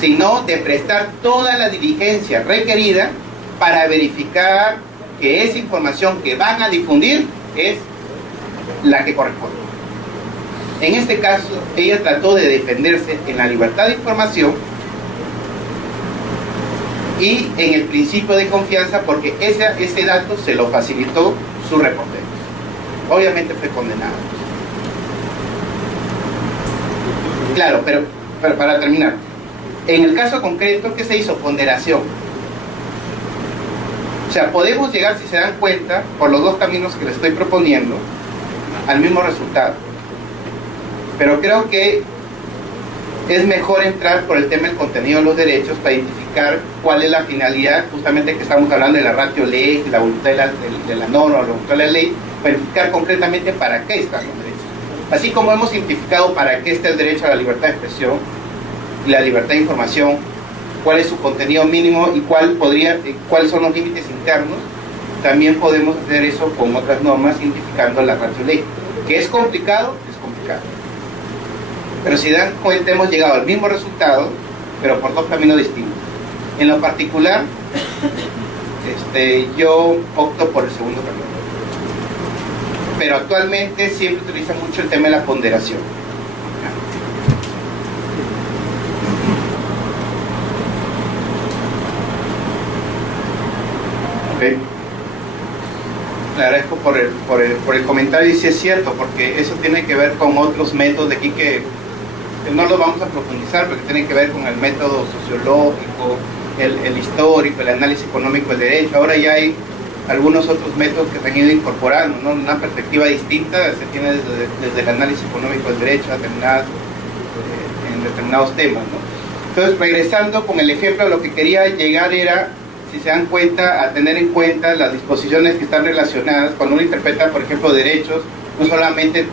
sino de prestar toda la diligencia requerida para verificar que esa información que van a difundir es la que corresponde. En este caso, ella trató de defenderse en la libertad de información y en el principio de confianza, porque ese dato se lo facilitó su reportero. Obviamente fue condenado. Claro, pero para terminar, en el caso concreto, ¿qué se hizo? Ponderación. O sea, podemos llegar, si se dan cuenta, por los dos caminos que les estoy proponiendo, al mismo resultado. Pero creo que es mejor entrar por el tema del contenido de los derechos para identificar cuál es la finalidad, justamente que estamos hablando de la ratio ley, la voluntad de la norma o la voluntad de la ley, para identificar concretamente para qué están los derechos. Así como hemos identificado para qué está el derecho a la libertad de expresión y la libertad de información, cuál es su contenido mínimo y cuáles son los límites internos, también podemos hacer eso con otras normas identificando la ratio ley. ¿Que es complicado? Es complicado. Pero si dan cuenta, hemos llegado al mismo resultado, pero por dos caminos distintos. En lo particular, yo opto por el segundo camino. Pero actualmente siempre utiliza mucho el tema de la ponderación. Okay. Le agradezco por el comentario, y sí es cierto, porque eso tiene que ver con otros métodos de aquí que no los vamos a profundizar, porque tienen que ver con el método sociológico, el histórico, el análisis económico del derecho. Ahora ya hay algunos otros métodos que se han ido incorporando, ¿no? Una perspectiva distinta se tiene desde el análisis económico del derecho en determinados temas, ¿no? Entonces, regresando con el ejemplo, lo que quería llegar era, si se dan cuenta, a tener en cuenta las disposiciones que están relacionadas. Cuando uno interpreta, por ejemplo, derechos, no solamente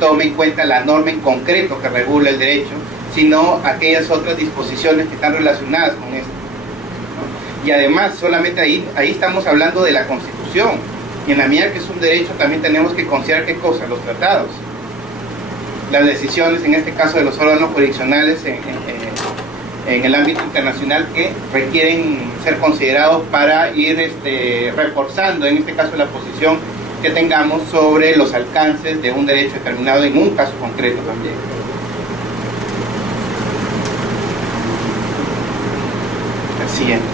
tome en cuenta la norma en concreto que regula el derecho, sino aquellas otras disposiciones que están relacionadas con esto, ¿no? Y además, solamente ahí estamos hablando de la Constitución, y en la medida que es un derecho también tenemos que considerar qué cosa, los tratados, las decisiones, en este caso de los órganos jurisdiccionales en el ámbito internacional, que requieren ser considerados para ir reforzando, en este caso, la posición que tengamos sobre los alcances de un derecho determinado en un caso concreto también. El siguiente.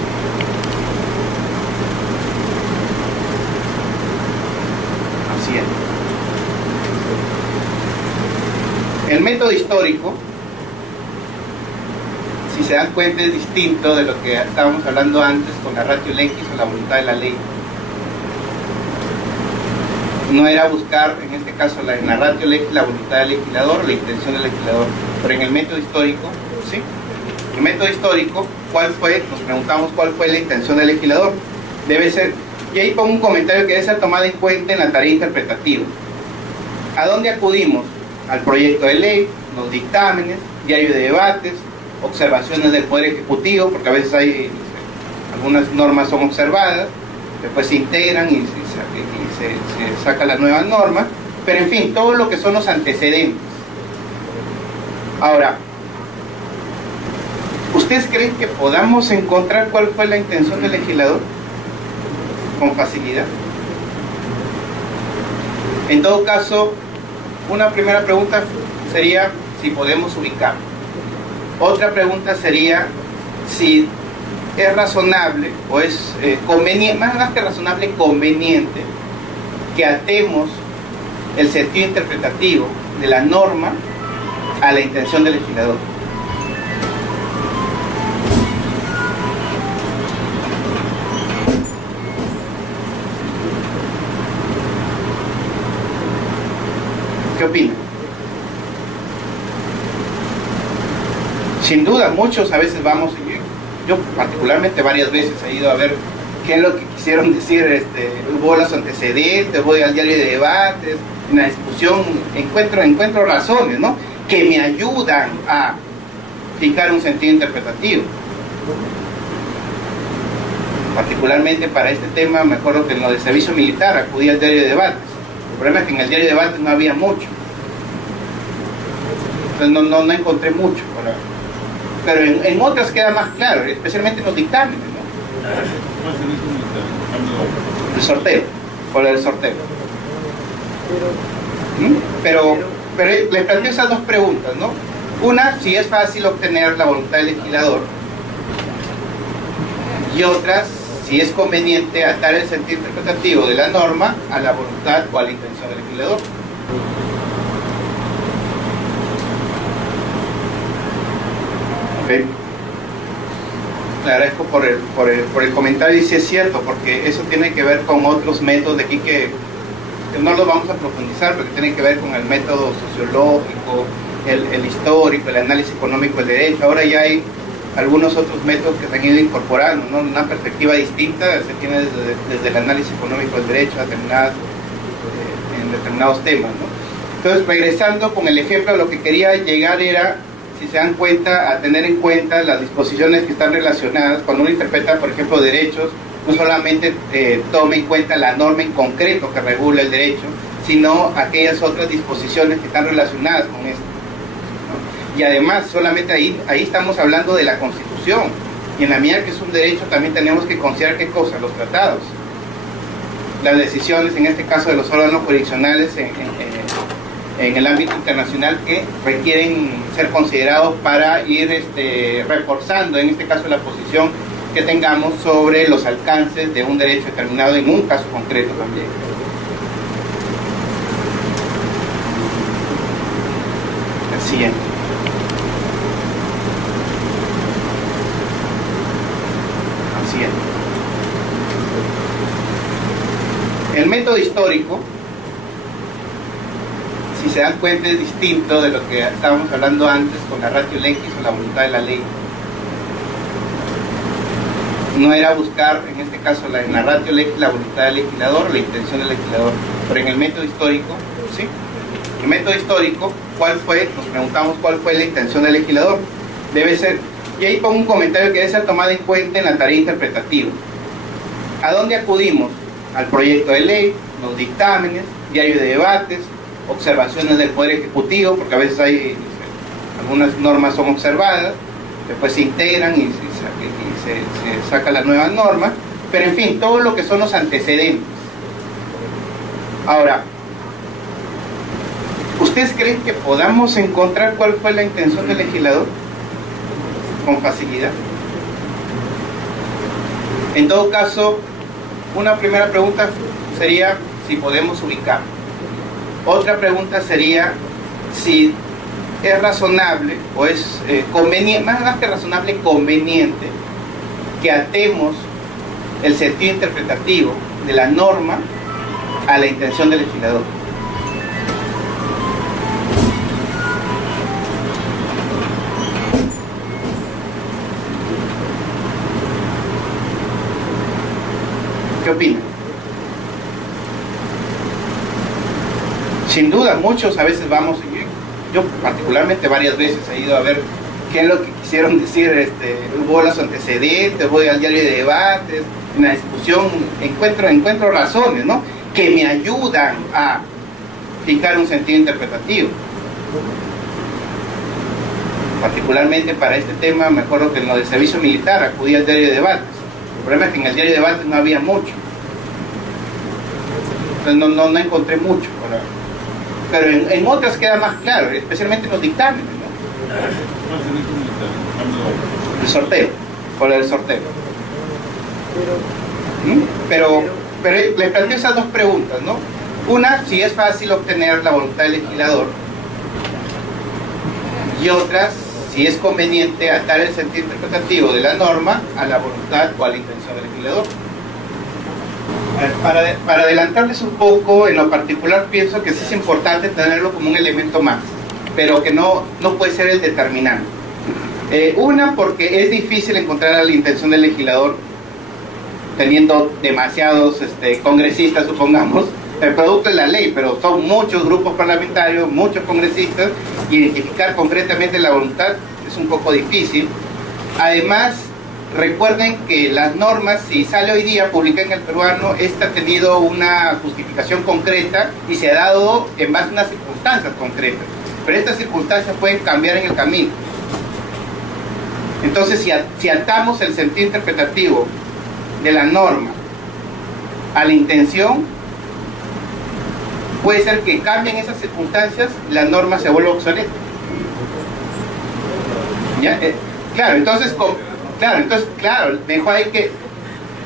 El método histórico, si se dan cuenta, es distinto de lo que estábamos hablando antes con la ratio legis o la voluntad de la ley. No era buscar, en este caso, en la ratio legis, la voluntad del legislador o la intención del legislador, pero en el método histórico, ¿sí? El método histórico, ¿cuál fue? Nos preguntamos cuál fue la intención del legislador. Debe ser, y ahí pongo un comentario que debe ser tomado en cuenta en la tarea interpretativa. ¿A dónde acudimos? Al proyecto de ley, los dictámenes, diario de debates, observaciones del Poder Ejecutivo, porque a veces hay algunas normas son observadas, después se integran y se saca la nueva norma, pero en fin, todo lo que son los antecedentes. Ahora, ¿ustedes creen que podamos encontrar cuál fue la intención del legislador con facilidad? En todo caso, una primera pregunta sería si podemos ubicar. Otra pregunta sería si es razonable o es conveniente, más que razonable, conveniente que atemos el sentido interpretativo de la norma a la intención del legislador. ¿Qué opinan? Sin duda, muchos a veces vamos, yo particularmente varias veces he ido a ver qué es lo que quisieron decir, hubo los antecedentes, voy al diario de debates, en la discusión encuentro razones, ¿no?, que me ayudan a fijar un sentido interpretativo. Particularmente para este tema, me acuerdo que en lo de servicio militar acudí al diario de debates. El problema es que en el diario de debates no había mucho, entonces no encontré mucho, pero en otras queda más claro, especialmente en los dictámenes, ¿no? El sorteo, por el sorteo. Pero les planteo esas dos preguntas, ¿no? Una, si es fácil obtener la voluntad del legislador, y otras, si es conveniente atar el sentido interpretativo de la norma a la voluntad o a la intención del legislador. Okay. Le agradezco por el comentario, y si es cierto, porque eso tiene que ver con otros métodos de aquí que no los vamos a profundizar, porque tienen que ver con el método sociológico, el histórico, el análisis económico del derecho. Ahora ya hay algunos otros métodos que se han ido incorporando, ¿no? Una perspectiva distinta se tiene desde el análisis económico del derecho en determinados temas, ¿no? Entonces, regresando con el ejemplo, lo que quería llegar era, si se dan cuenta, a tener en cuenta las disposiciones que están relacionadas. Cuando uno interpreta, por ejemplo, derechos, no solamente toma en cuenta la norma en concreto que regula el derecho, sino aquellas otras disposiciones que están relacionadas con esto, ¿no? Y además, solamente ahí estamos hablando de la Constitución, y en la medida que es un derecho también tenemos que considerar qué cosa, los tratados, las decisiones, en este caso de los órganos jurisdiccionales en el ámbito internacional, que requieren ser considerados para ir reforzando, en este caso, la posición que tengamos sobre los alcances de un derecho determinado en un caso concreto también. El siguiente. El siguiente. El método histórico, si se dan cuenta, es distinto de lo que estábamos hablando antes con la ratio legis o la voluntad de la ley. No era buscar, en este caso, en la ratio legis, la voluntad del legislador o la intención del legislador, pero en el método histórico, ¿sí? El método histórico, ¿cuál fue? Nos preguntamos cuál fue la intención del legislador. Debe ser, y ahí pongo un comentario que debe ser tomado en cuenta en la tarea interpretativa. ¿A dónde acudimos? Al proyecto de ley, los dictámenes, diario de debates, observaciones del Poder Ejecutivo, porque a veces hay algunas normas son observadas, después se integran y se saca la nueva norma, pero en fin, todo lo que son los antecedentes. Ahora, ¿ustedes creen que podamos encontrar cuál fue la intención del legislador con facilidad? En todo caso, una primera pregunta sería si podemos ubicar. Otra pregunta sería si es razonable, o es conveniente, más que razonable, conveniente, que atemos el sentido interpretativo de la norma a la intención del legislador. ¿Qué opinan? Sin duda, muchos a veces vamos, yo particularmente varias veces he ido a ver qué es lo que quisieron decir, hubo los antecedentes, voy al diario de debates, en la discusión encuentro razones, ¿no?, que me ayudan a fijar un sentido interpretativo. Particularmente para este tema, me acuerdo que en lo de servicio militar acudí al diario de debates. El problema es que en el diario de debates no había mucho, entonces no encontré mucho, pero en otras queda más claro, especialmente en los dictámenes, ¿no? El sorteo, por el sorteo. Pero les planteo esas dos preguntas, ¿no? Una, si es fácil obtener la voluntad del legislador, y otra, si es conveniente atar el sentido interpretativo de la norma a la voluntad o a la intención del legislador. Para adelantarles un poco, en lo particular pienso que sí es importante tenerlo como un elemento más, pero que no puede ser el determinante. Una, porque es difícil encontrar la intención del legislador teniendo demasiados congresistas, supongamos, el producto de la ley, pero son muchos grupos parlamentarios, muchos congresistas, identificar concretamente la voluntad es un poco difícil. Además, recuerden que las normas, si sale hoy día publicada en El Peruano, esta ha tenido una justificación concreta y se ha dado en base a unas circunstancias concretas, pero estas circunstancias pueden cambiar en el camino. Entonces, si atamos el sentido interpretativo de la norma a la intención, puede ser que cambien esas circunstancias, la norma se vuelva obsoleta. ¿Ya? Claro, entonces mejor hay que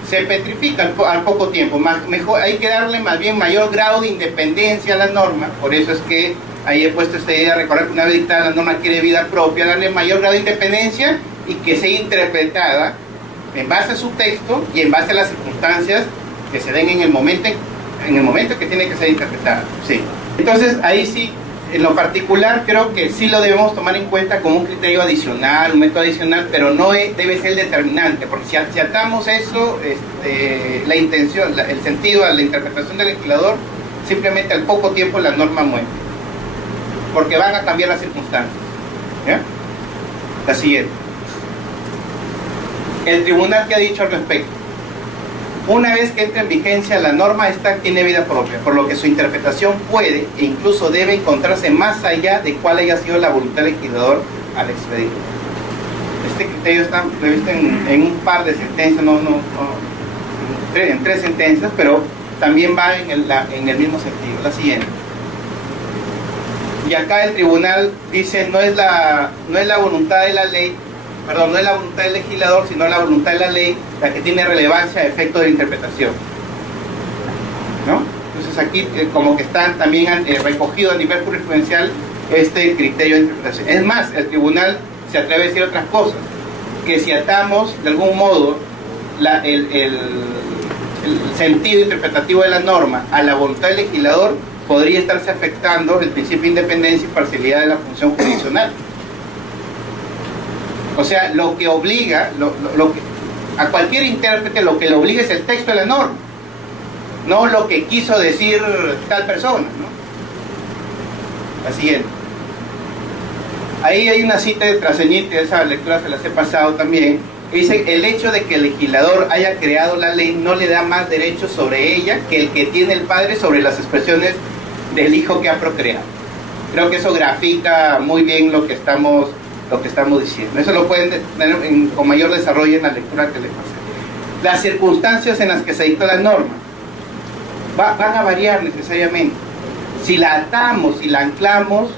se petrifica al poco tiempo, mejor hay que darle más bien mayor grado de independencia a la norma. Por eso es que ahí he puesto esta idea, recordar que una vez dictada la norma quiere vida propia, darle mayor grado de independencia y que sea interpretada en base a su texto y en base a las circunstancias que se den en el momento que tiene que ser interpretada. Sí. Entonces ahí sí, en lo particular creo que sí lo debemos tomar en cuenta como un criterio adicional, un método adicional, pero no debe ser el determinante, porque si atamos eso, la intención, el sentido a la interpretación del legislador, simplemente al poco tiempo la norma muere, porque van a cambiar las circunstancias. ¿Ya? La siguiente. El tribunal, ¿qué ha dicho al respecto? Una vez que entre en vigencia la norma, esta tiene vida propia, por lo que su interpretación puede e incluso debe encontrarse más allá de cuál haya sido la voluntad del legislador al expedir. Este criterio está previsto en un par de sentencias, en tres sentencias, pero también va en el mismo sentido. La siguiente. Y acá el tribunal dice no es la voluntad de la ley, perdón, no es la voluntad del legislador, sino la voluntad de la ley la que tiene relevancia a efecto de interpretación, ¿no? Entonces aquí como que están también recogido a nivel jurisprudencial este criterio de interpretación. Es más, el tribunal se atreve a decir otras cosas, que si atamos de algún modo el sentido interpretativo de la norma a la voluntad del legislador, podría estarse afectando el principio de independencia y parcialidad de la función jurisdiccional. O sea, lo que obliga, a cualquier intérprete lo que le obliga es el texto de la norma, no lo que quiso decir tal persona, ¿no? La siguiente. Ahí hay una cita de Traseñite, esa lectura se las he pasado también. Dice, el hecho de que el legislador haya creado la ley no le da más derechos sobre ella que el que tiene el padre sobre las expresiones del hijo que ha procreado. Creo que eso grafica muy bien lo que estamos diciendo. Eso lo pueden tener con mayor desarrollo en la lectura que les pasé. Las circunstancias en las que se dictó la norma van a variar necesariamente. Si la atamos, si la anclamos,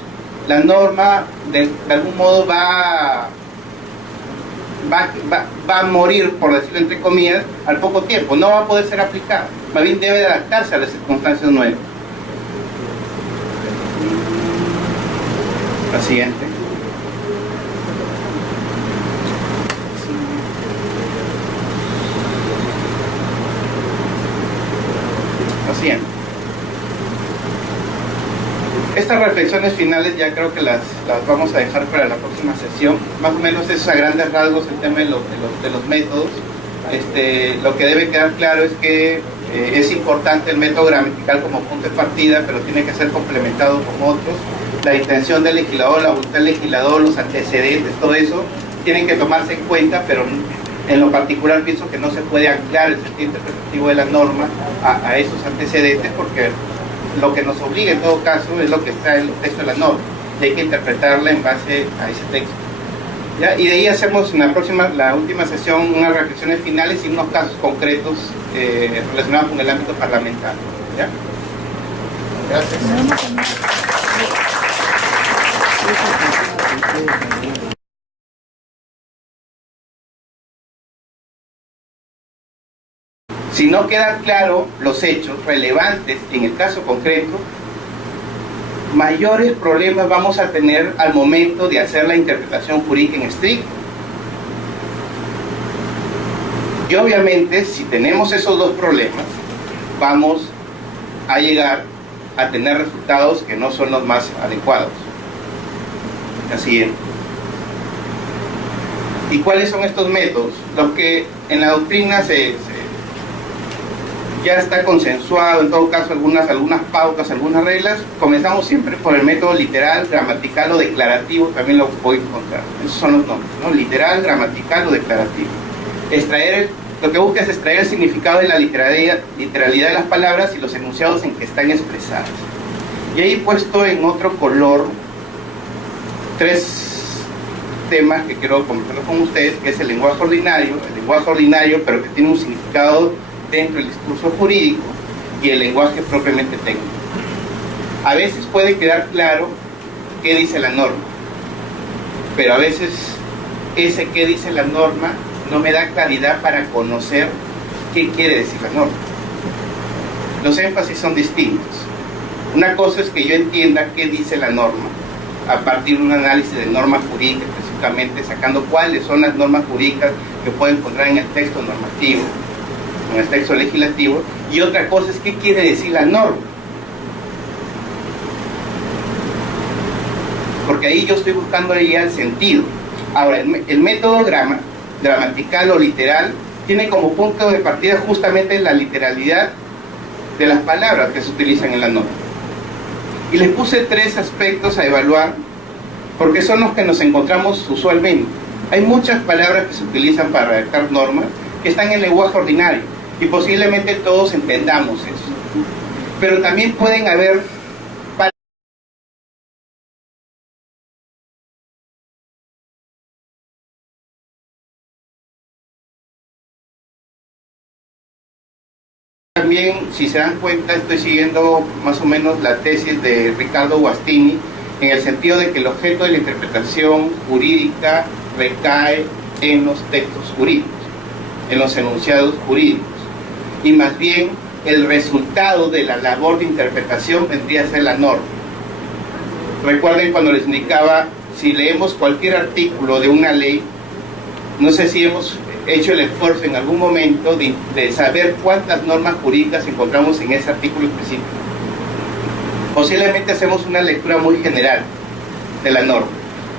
la norma de algún modo va a morir, por decirlo entre comillas, al poco tiempo. No va a poder ser aplicada. Más bien debe adaptarse a las circunstancias nuevas. La siguiente. haciendo. Estas reflexiones finales ya creo que las vamos a dejar para la próxima sesión. Más o menos es a grandes rasgos el tema de los métodos. Lo que debe quedar claro es que es importante el método gramatical como punto de partida, pero tiene que ser complementado con otros. La intención del legislador, la voluntad del legislador, los antecedentes, todo eso tienen que tomarse en cuenta, pero en lo particular pienso que no se puede anclar el sentido interpretativo de la norma a esos antecedentes, porque lo que nos obliga en todo caso es lo que está en el texto de la norma, y hay que interpretarla en base a ese texto. ¿Ya? Y de ahí hacemos en la última sesión unas reflexiones finales y unos casos concretos relacionados con el ámbito parlamentario. ¿Ya? Gracias. Si no quedan claros los hechos relevantes en el caso concreto, mayores problemas vamos a tener al momento de hacer la interpretación jurídica en estricto. Y obviamente, si tenemos esos dos problemas, vamos a llegar a tener resultados que no son los más adecuados. Así es. ¿Y cuáles son estos métodos? Los que en la doctrina ya está consensuado, en todo caso algunas pautas, algunas reglas. Comenzamos siempre por el método literal, gramatical o declarativo, también lo voy a encontrar. Esos son los nombres, ¿no? Literal, gramatical o declarativo. Lo que busca es extraer el significado de la literalidad de las palabras y los enunciados en que están expresadas. Y ahí he puesto en otro color 3 temas que quiero comentar con ustedes, que es el lenguaje ordinario, pero que tiene un significado dentro del discurso jurídico, y el lenguaje propiamente técnico. A veces puede quedar claro qué dice la norma, pero a veces ese qué dice la norma no me da claridad para conocer qué quiere decir la norma. Los énfasis son distintos. Una cosa es que yo entienda qué dice la norma a partir de un análisis de normas jurídicas, específicamente sacando cuáles son las normas jurídicas que puedo encontrar en el texto normativo, en el texto legislativo, y otra cosa es qué quiere decir la norma, porque ahí yo estoy buscando ya el sentido. Ahora, el método gramatical o literal tiene como punto de partida justamente la literalidad de las palabras que se utilizan en la norma, y les puse 3 aspectos a evaluar porque son los que nos encontramos usualmente. Hay muchas palabras que se utilizan para redactar normas que están en el lenguaje ordinario, y posiblemente todos entendamos eso, pero también pueden haber palabras también. Si se dan cuenta, estoy siguiendo más o menos la tesis de Ricardo Guastini, en el sentido de que el objeto de la interpretación jurídica recae en los textos jurídicos, en los enunciados jurídicos, y más bien el resultado de la labor de interpretación vendría a ser la norma. Recuerden cuando les indicaba, si leemos cualquier artículo de una ley, no sé si hemos hecho el esfuerzo en algún momento de saber cuántas normas jurídicas encontramos en ese artículo específico. Posiblemente hacemos una lectura muy general de la norma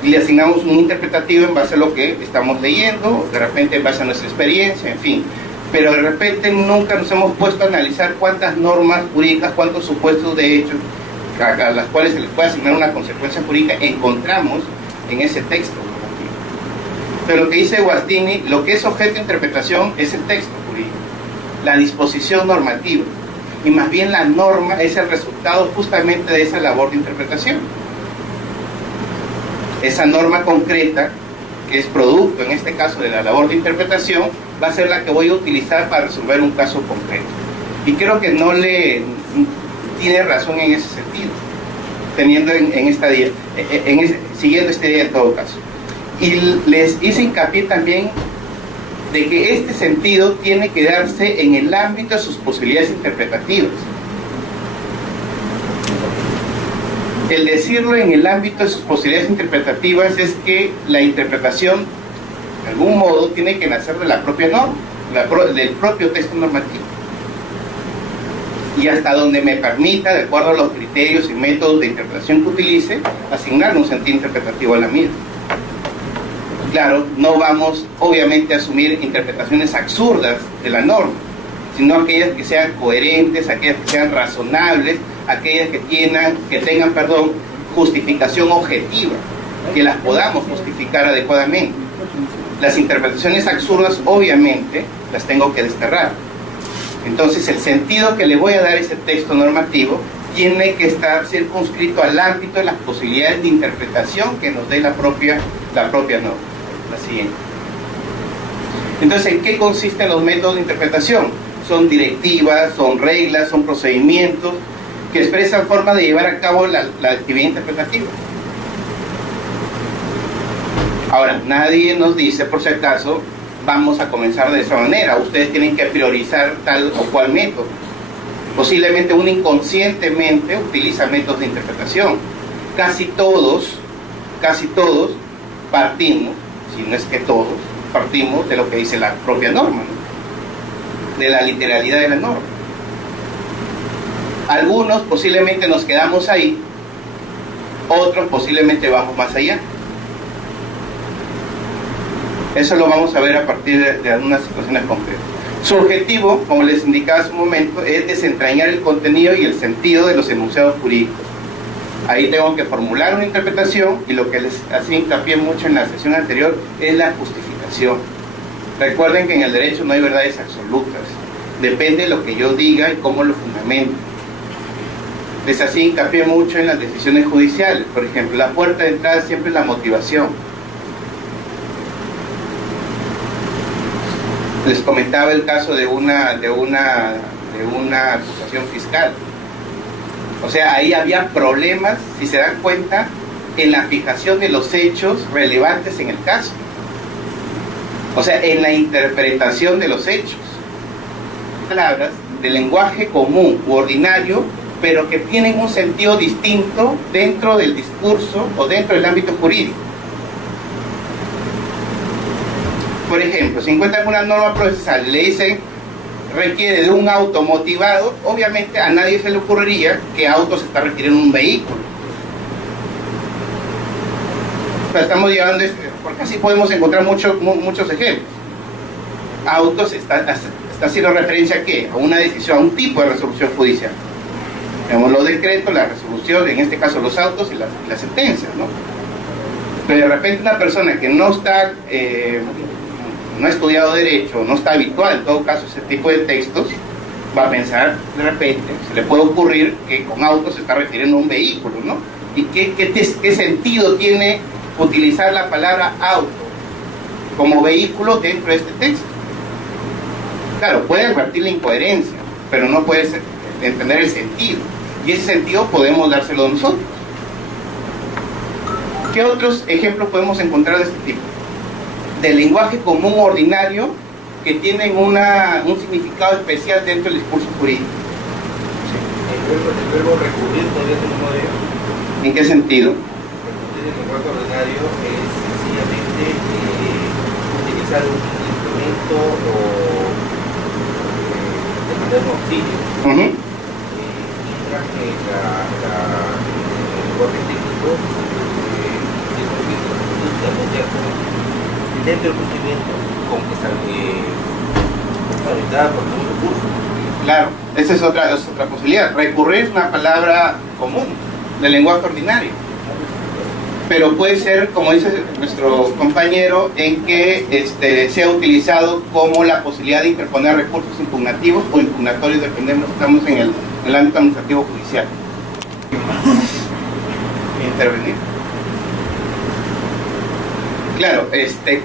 y le asignamos un interpretativo en base a lo que estamos leyendo, de repente en base a nuestra experiencia, en fin. Pero de repente nunca nos hemos puesto a analizar cuántas normas jurídicas, cuántos supuestos de hechos a las cuales se les puede asignar una consecuencia jurídica encontramos en ese texto. Pero lo que dice Guastini, lo que es objeto de interpretación es el texto jurídico, la disposición normativa, y más bien la norma es el resultado justamente de esa labor de interpretación. Esa norma concreta, que es producto en este caso de la labor de interpretación, va a ser la que voy a utilizar para resolver un caso concreto. Y creo que no le tiene razón en ese sentido, teniendo siguiendo esta idea en todo caso. Y les hice hincapié también de que este sentido tiene que darse en el ámbito de sus posibilidades interpretativas. El decirlo en el ámbito de sus posibilidades interpretativas es que la interpretación, de algún modo, tiene que nacer de la propia norma, del propio texto normativo. y hasta donde me permita, de acuerdo a los criterios y métodos de interpretación que utilice, asignar un sentido interpretativo a la misma. Claro, no vamos obviamente a asumir interpretaciones absurdas de la norma, sino aquellas que sean coherentes, aquellas que sean razonables, aquellas que tengan justificación objetiva, que las podamos justificar adecuadamente. Las interpretaciones absurdas obviamente las tengo que desterrar. Entonces el sentido que le voy a dar a ese texto normativo tiene que estar circunscrito al ámbito de las posibilidades de interpretación que nos dé la propia norma. La siguiente. Entonces, ¿en qué consisten los métodos de interpretación? Son directivas, son reglas, son procedimientos que expresan formas de llevar a cabo la actividad interpretativa. Ahora, nadie nos dice, por si acaso, vamos a comenzar de esa manera. Ustedes tienen que priorizar tal o cual método. Posiblemente uno inconscientemente utiliza métodos de interpretación. Casi todos partimos, si no es que todos, partimos de lo que dice la propia norma, ¿no? De la literalidad de la norma. Algunos posiblemente nos quedamos ahí, otros posiblemente vamos más allá. Eso lo vamos a ver a partir de algunas situaciones concretas. Su objetivo, como les indicaba hace un momento, es desentrañar el contenido y el sentido de los enunciados jurídicos. Ahí tengo que formular una interpretación, y lo que les hacía hincapié mucho en la sesión anterior es la justificación. Recuerden que en el derecho no hay verdades absolutas, depende de lo que yo diga y cómo lo fundamento. Les hacía hincapié mucho en las decisiones judiciales. Por ejemplo, la puerta de entrada siempre es la motivación. Les comentaba el caso de una acusación fiscal. O sea, ahí había problemas, si se dan cuenta, en la fijación de los hechos relevantes en el caso. O sea, en la interpretación de los hechos. Palabras de lenguaje común u ordinario, pero que tienen un sentido distinto dentro del discurso o dentro del ámbito jurídico. Por ejemplo, si encuentran una norma procesal y le dicen requiere de un auto motivado, obviamente a nadie se le ocurriría que auto se está refiriendo a un vehículo. Pero estamos llevando, porque así podemos encontrar muchos ejemplos. Autos está haciendo referencia a ¿qué? A una decisión, a un tipo de resolución judicial. Tenemos los decretos, la resolución, en este caso los autos y las sentencias, ¿no? Pero de repente una persona que no está no ha estudiado derecho, no está habitual en todo caso a ese tipo de textos, va a pensar de repente, se le puede ocurrir que con auto se está refiriendo a un vehículo, ¿no? ¿Y qué sentido tiene utilizar la palabra auto como vehículo dentro de este texto? Claro, puede advertir la incoherencia, pero no puede entender el sentido, y ese sentido podemos dárselo nosotros. ¿Qué otros ejemplos podemos encontrar de este tipo? Del lenguaje común ordinario que tienen un significado especial dentro del discurso jurídico. Sí. El verbo recurrir podría ser uno de ellos. ¿En qué sentido? Recurrir en lenguaje ordinario es sencillamente utilizar un instrumento o de manera de auxilio. Mientras que el lenguaje técnico dentro del procedimiento con que está habilitada por un recurso. Claro, esa es otra posibilidad. Recurrir es una palabra común del lenguaje ordinario, pero puede ser, como dice nuestro compañero, en que sea utilizado como la posibilidad de interponer recursos impugnativos o impugnatorios, dependemos, estamos en el ámbito administrativo judicial. Intervenir. Claro,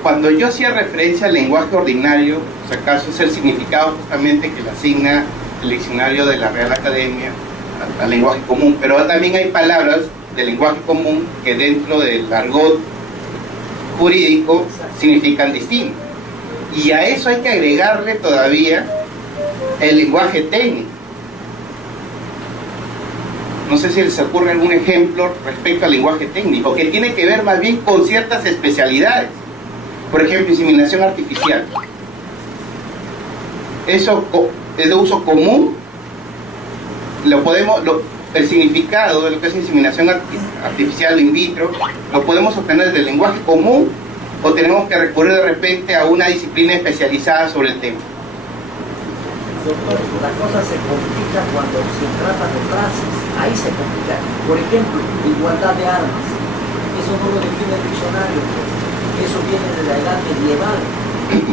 cuando yo hacía referencia al lenguaje ordinario, si acaso es el significado justamente que le asigna el diccionario de la Real Academia al lenguaje común, pero también hay palabras del lenguaje común que dentro del argot jurídico significan distinto. Y a eso hay que agregarle todavía el lenguaje técnico. No sé si les ocurre algún ejemplo respecto al lenguaje técnico, que tiene que ver más bien con ciertas especialidades. Por ejemplo, inseminación artificial. Eso es de uso común el significado de lo que es inseminación artificial o in vitro lo podemos obtener del lenguaje común, o tenemos que recurrir de repente a una disciplina especializada sobre el tema. Doctor, la cosa se complica cuando se trata de frases, ahí se complica. Por ejemplo, igualdad de armas, eso no lo define el diccionario, pues. Eso viene de la edad medieval,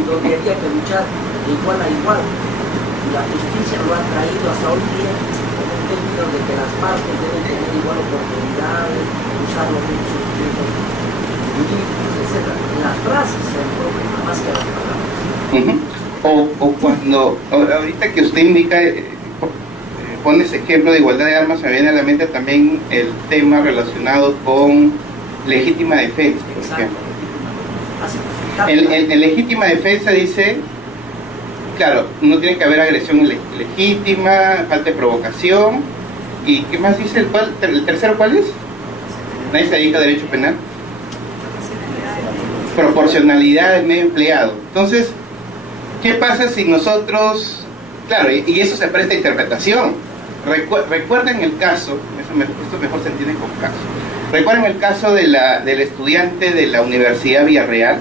donde había que luchar de igual a igual. Y la justicia lo ha traído hasta hoy día como un término de que las partes deben tener igual oportunidad, usar los mismos instrumentos jurídicos, etc. Las frases son el problema más que las palabras. O cuando, ahorita que usted indica, pone ese ejemplo de igualdad de armas, me viene a la mente también el tema relacionado con legítima defensa, por ejemplo. En legítima defensa dice, claro, no tiene que haber agresión legítima, falta de provocación, y ¿qué más dice? ¿El tercero cuál es? Nadie se dedica a derecho penal. Proporcionalidad del medio empleado. Entonces, ¿qué pasa si nosotros, claro, y eso se presta a interpretación? Recuerden el caso, esto mejor se entiende como caso. Recuerden el caso del estudiante de la Universidad Villarreal,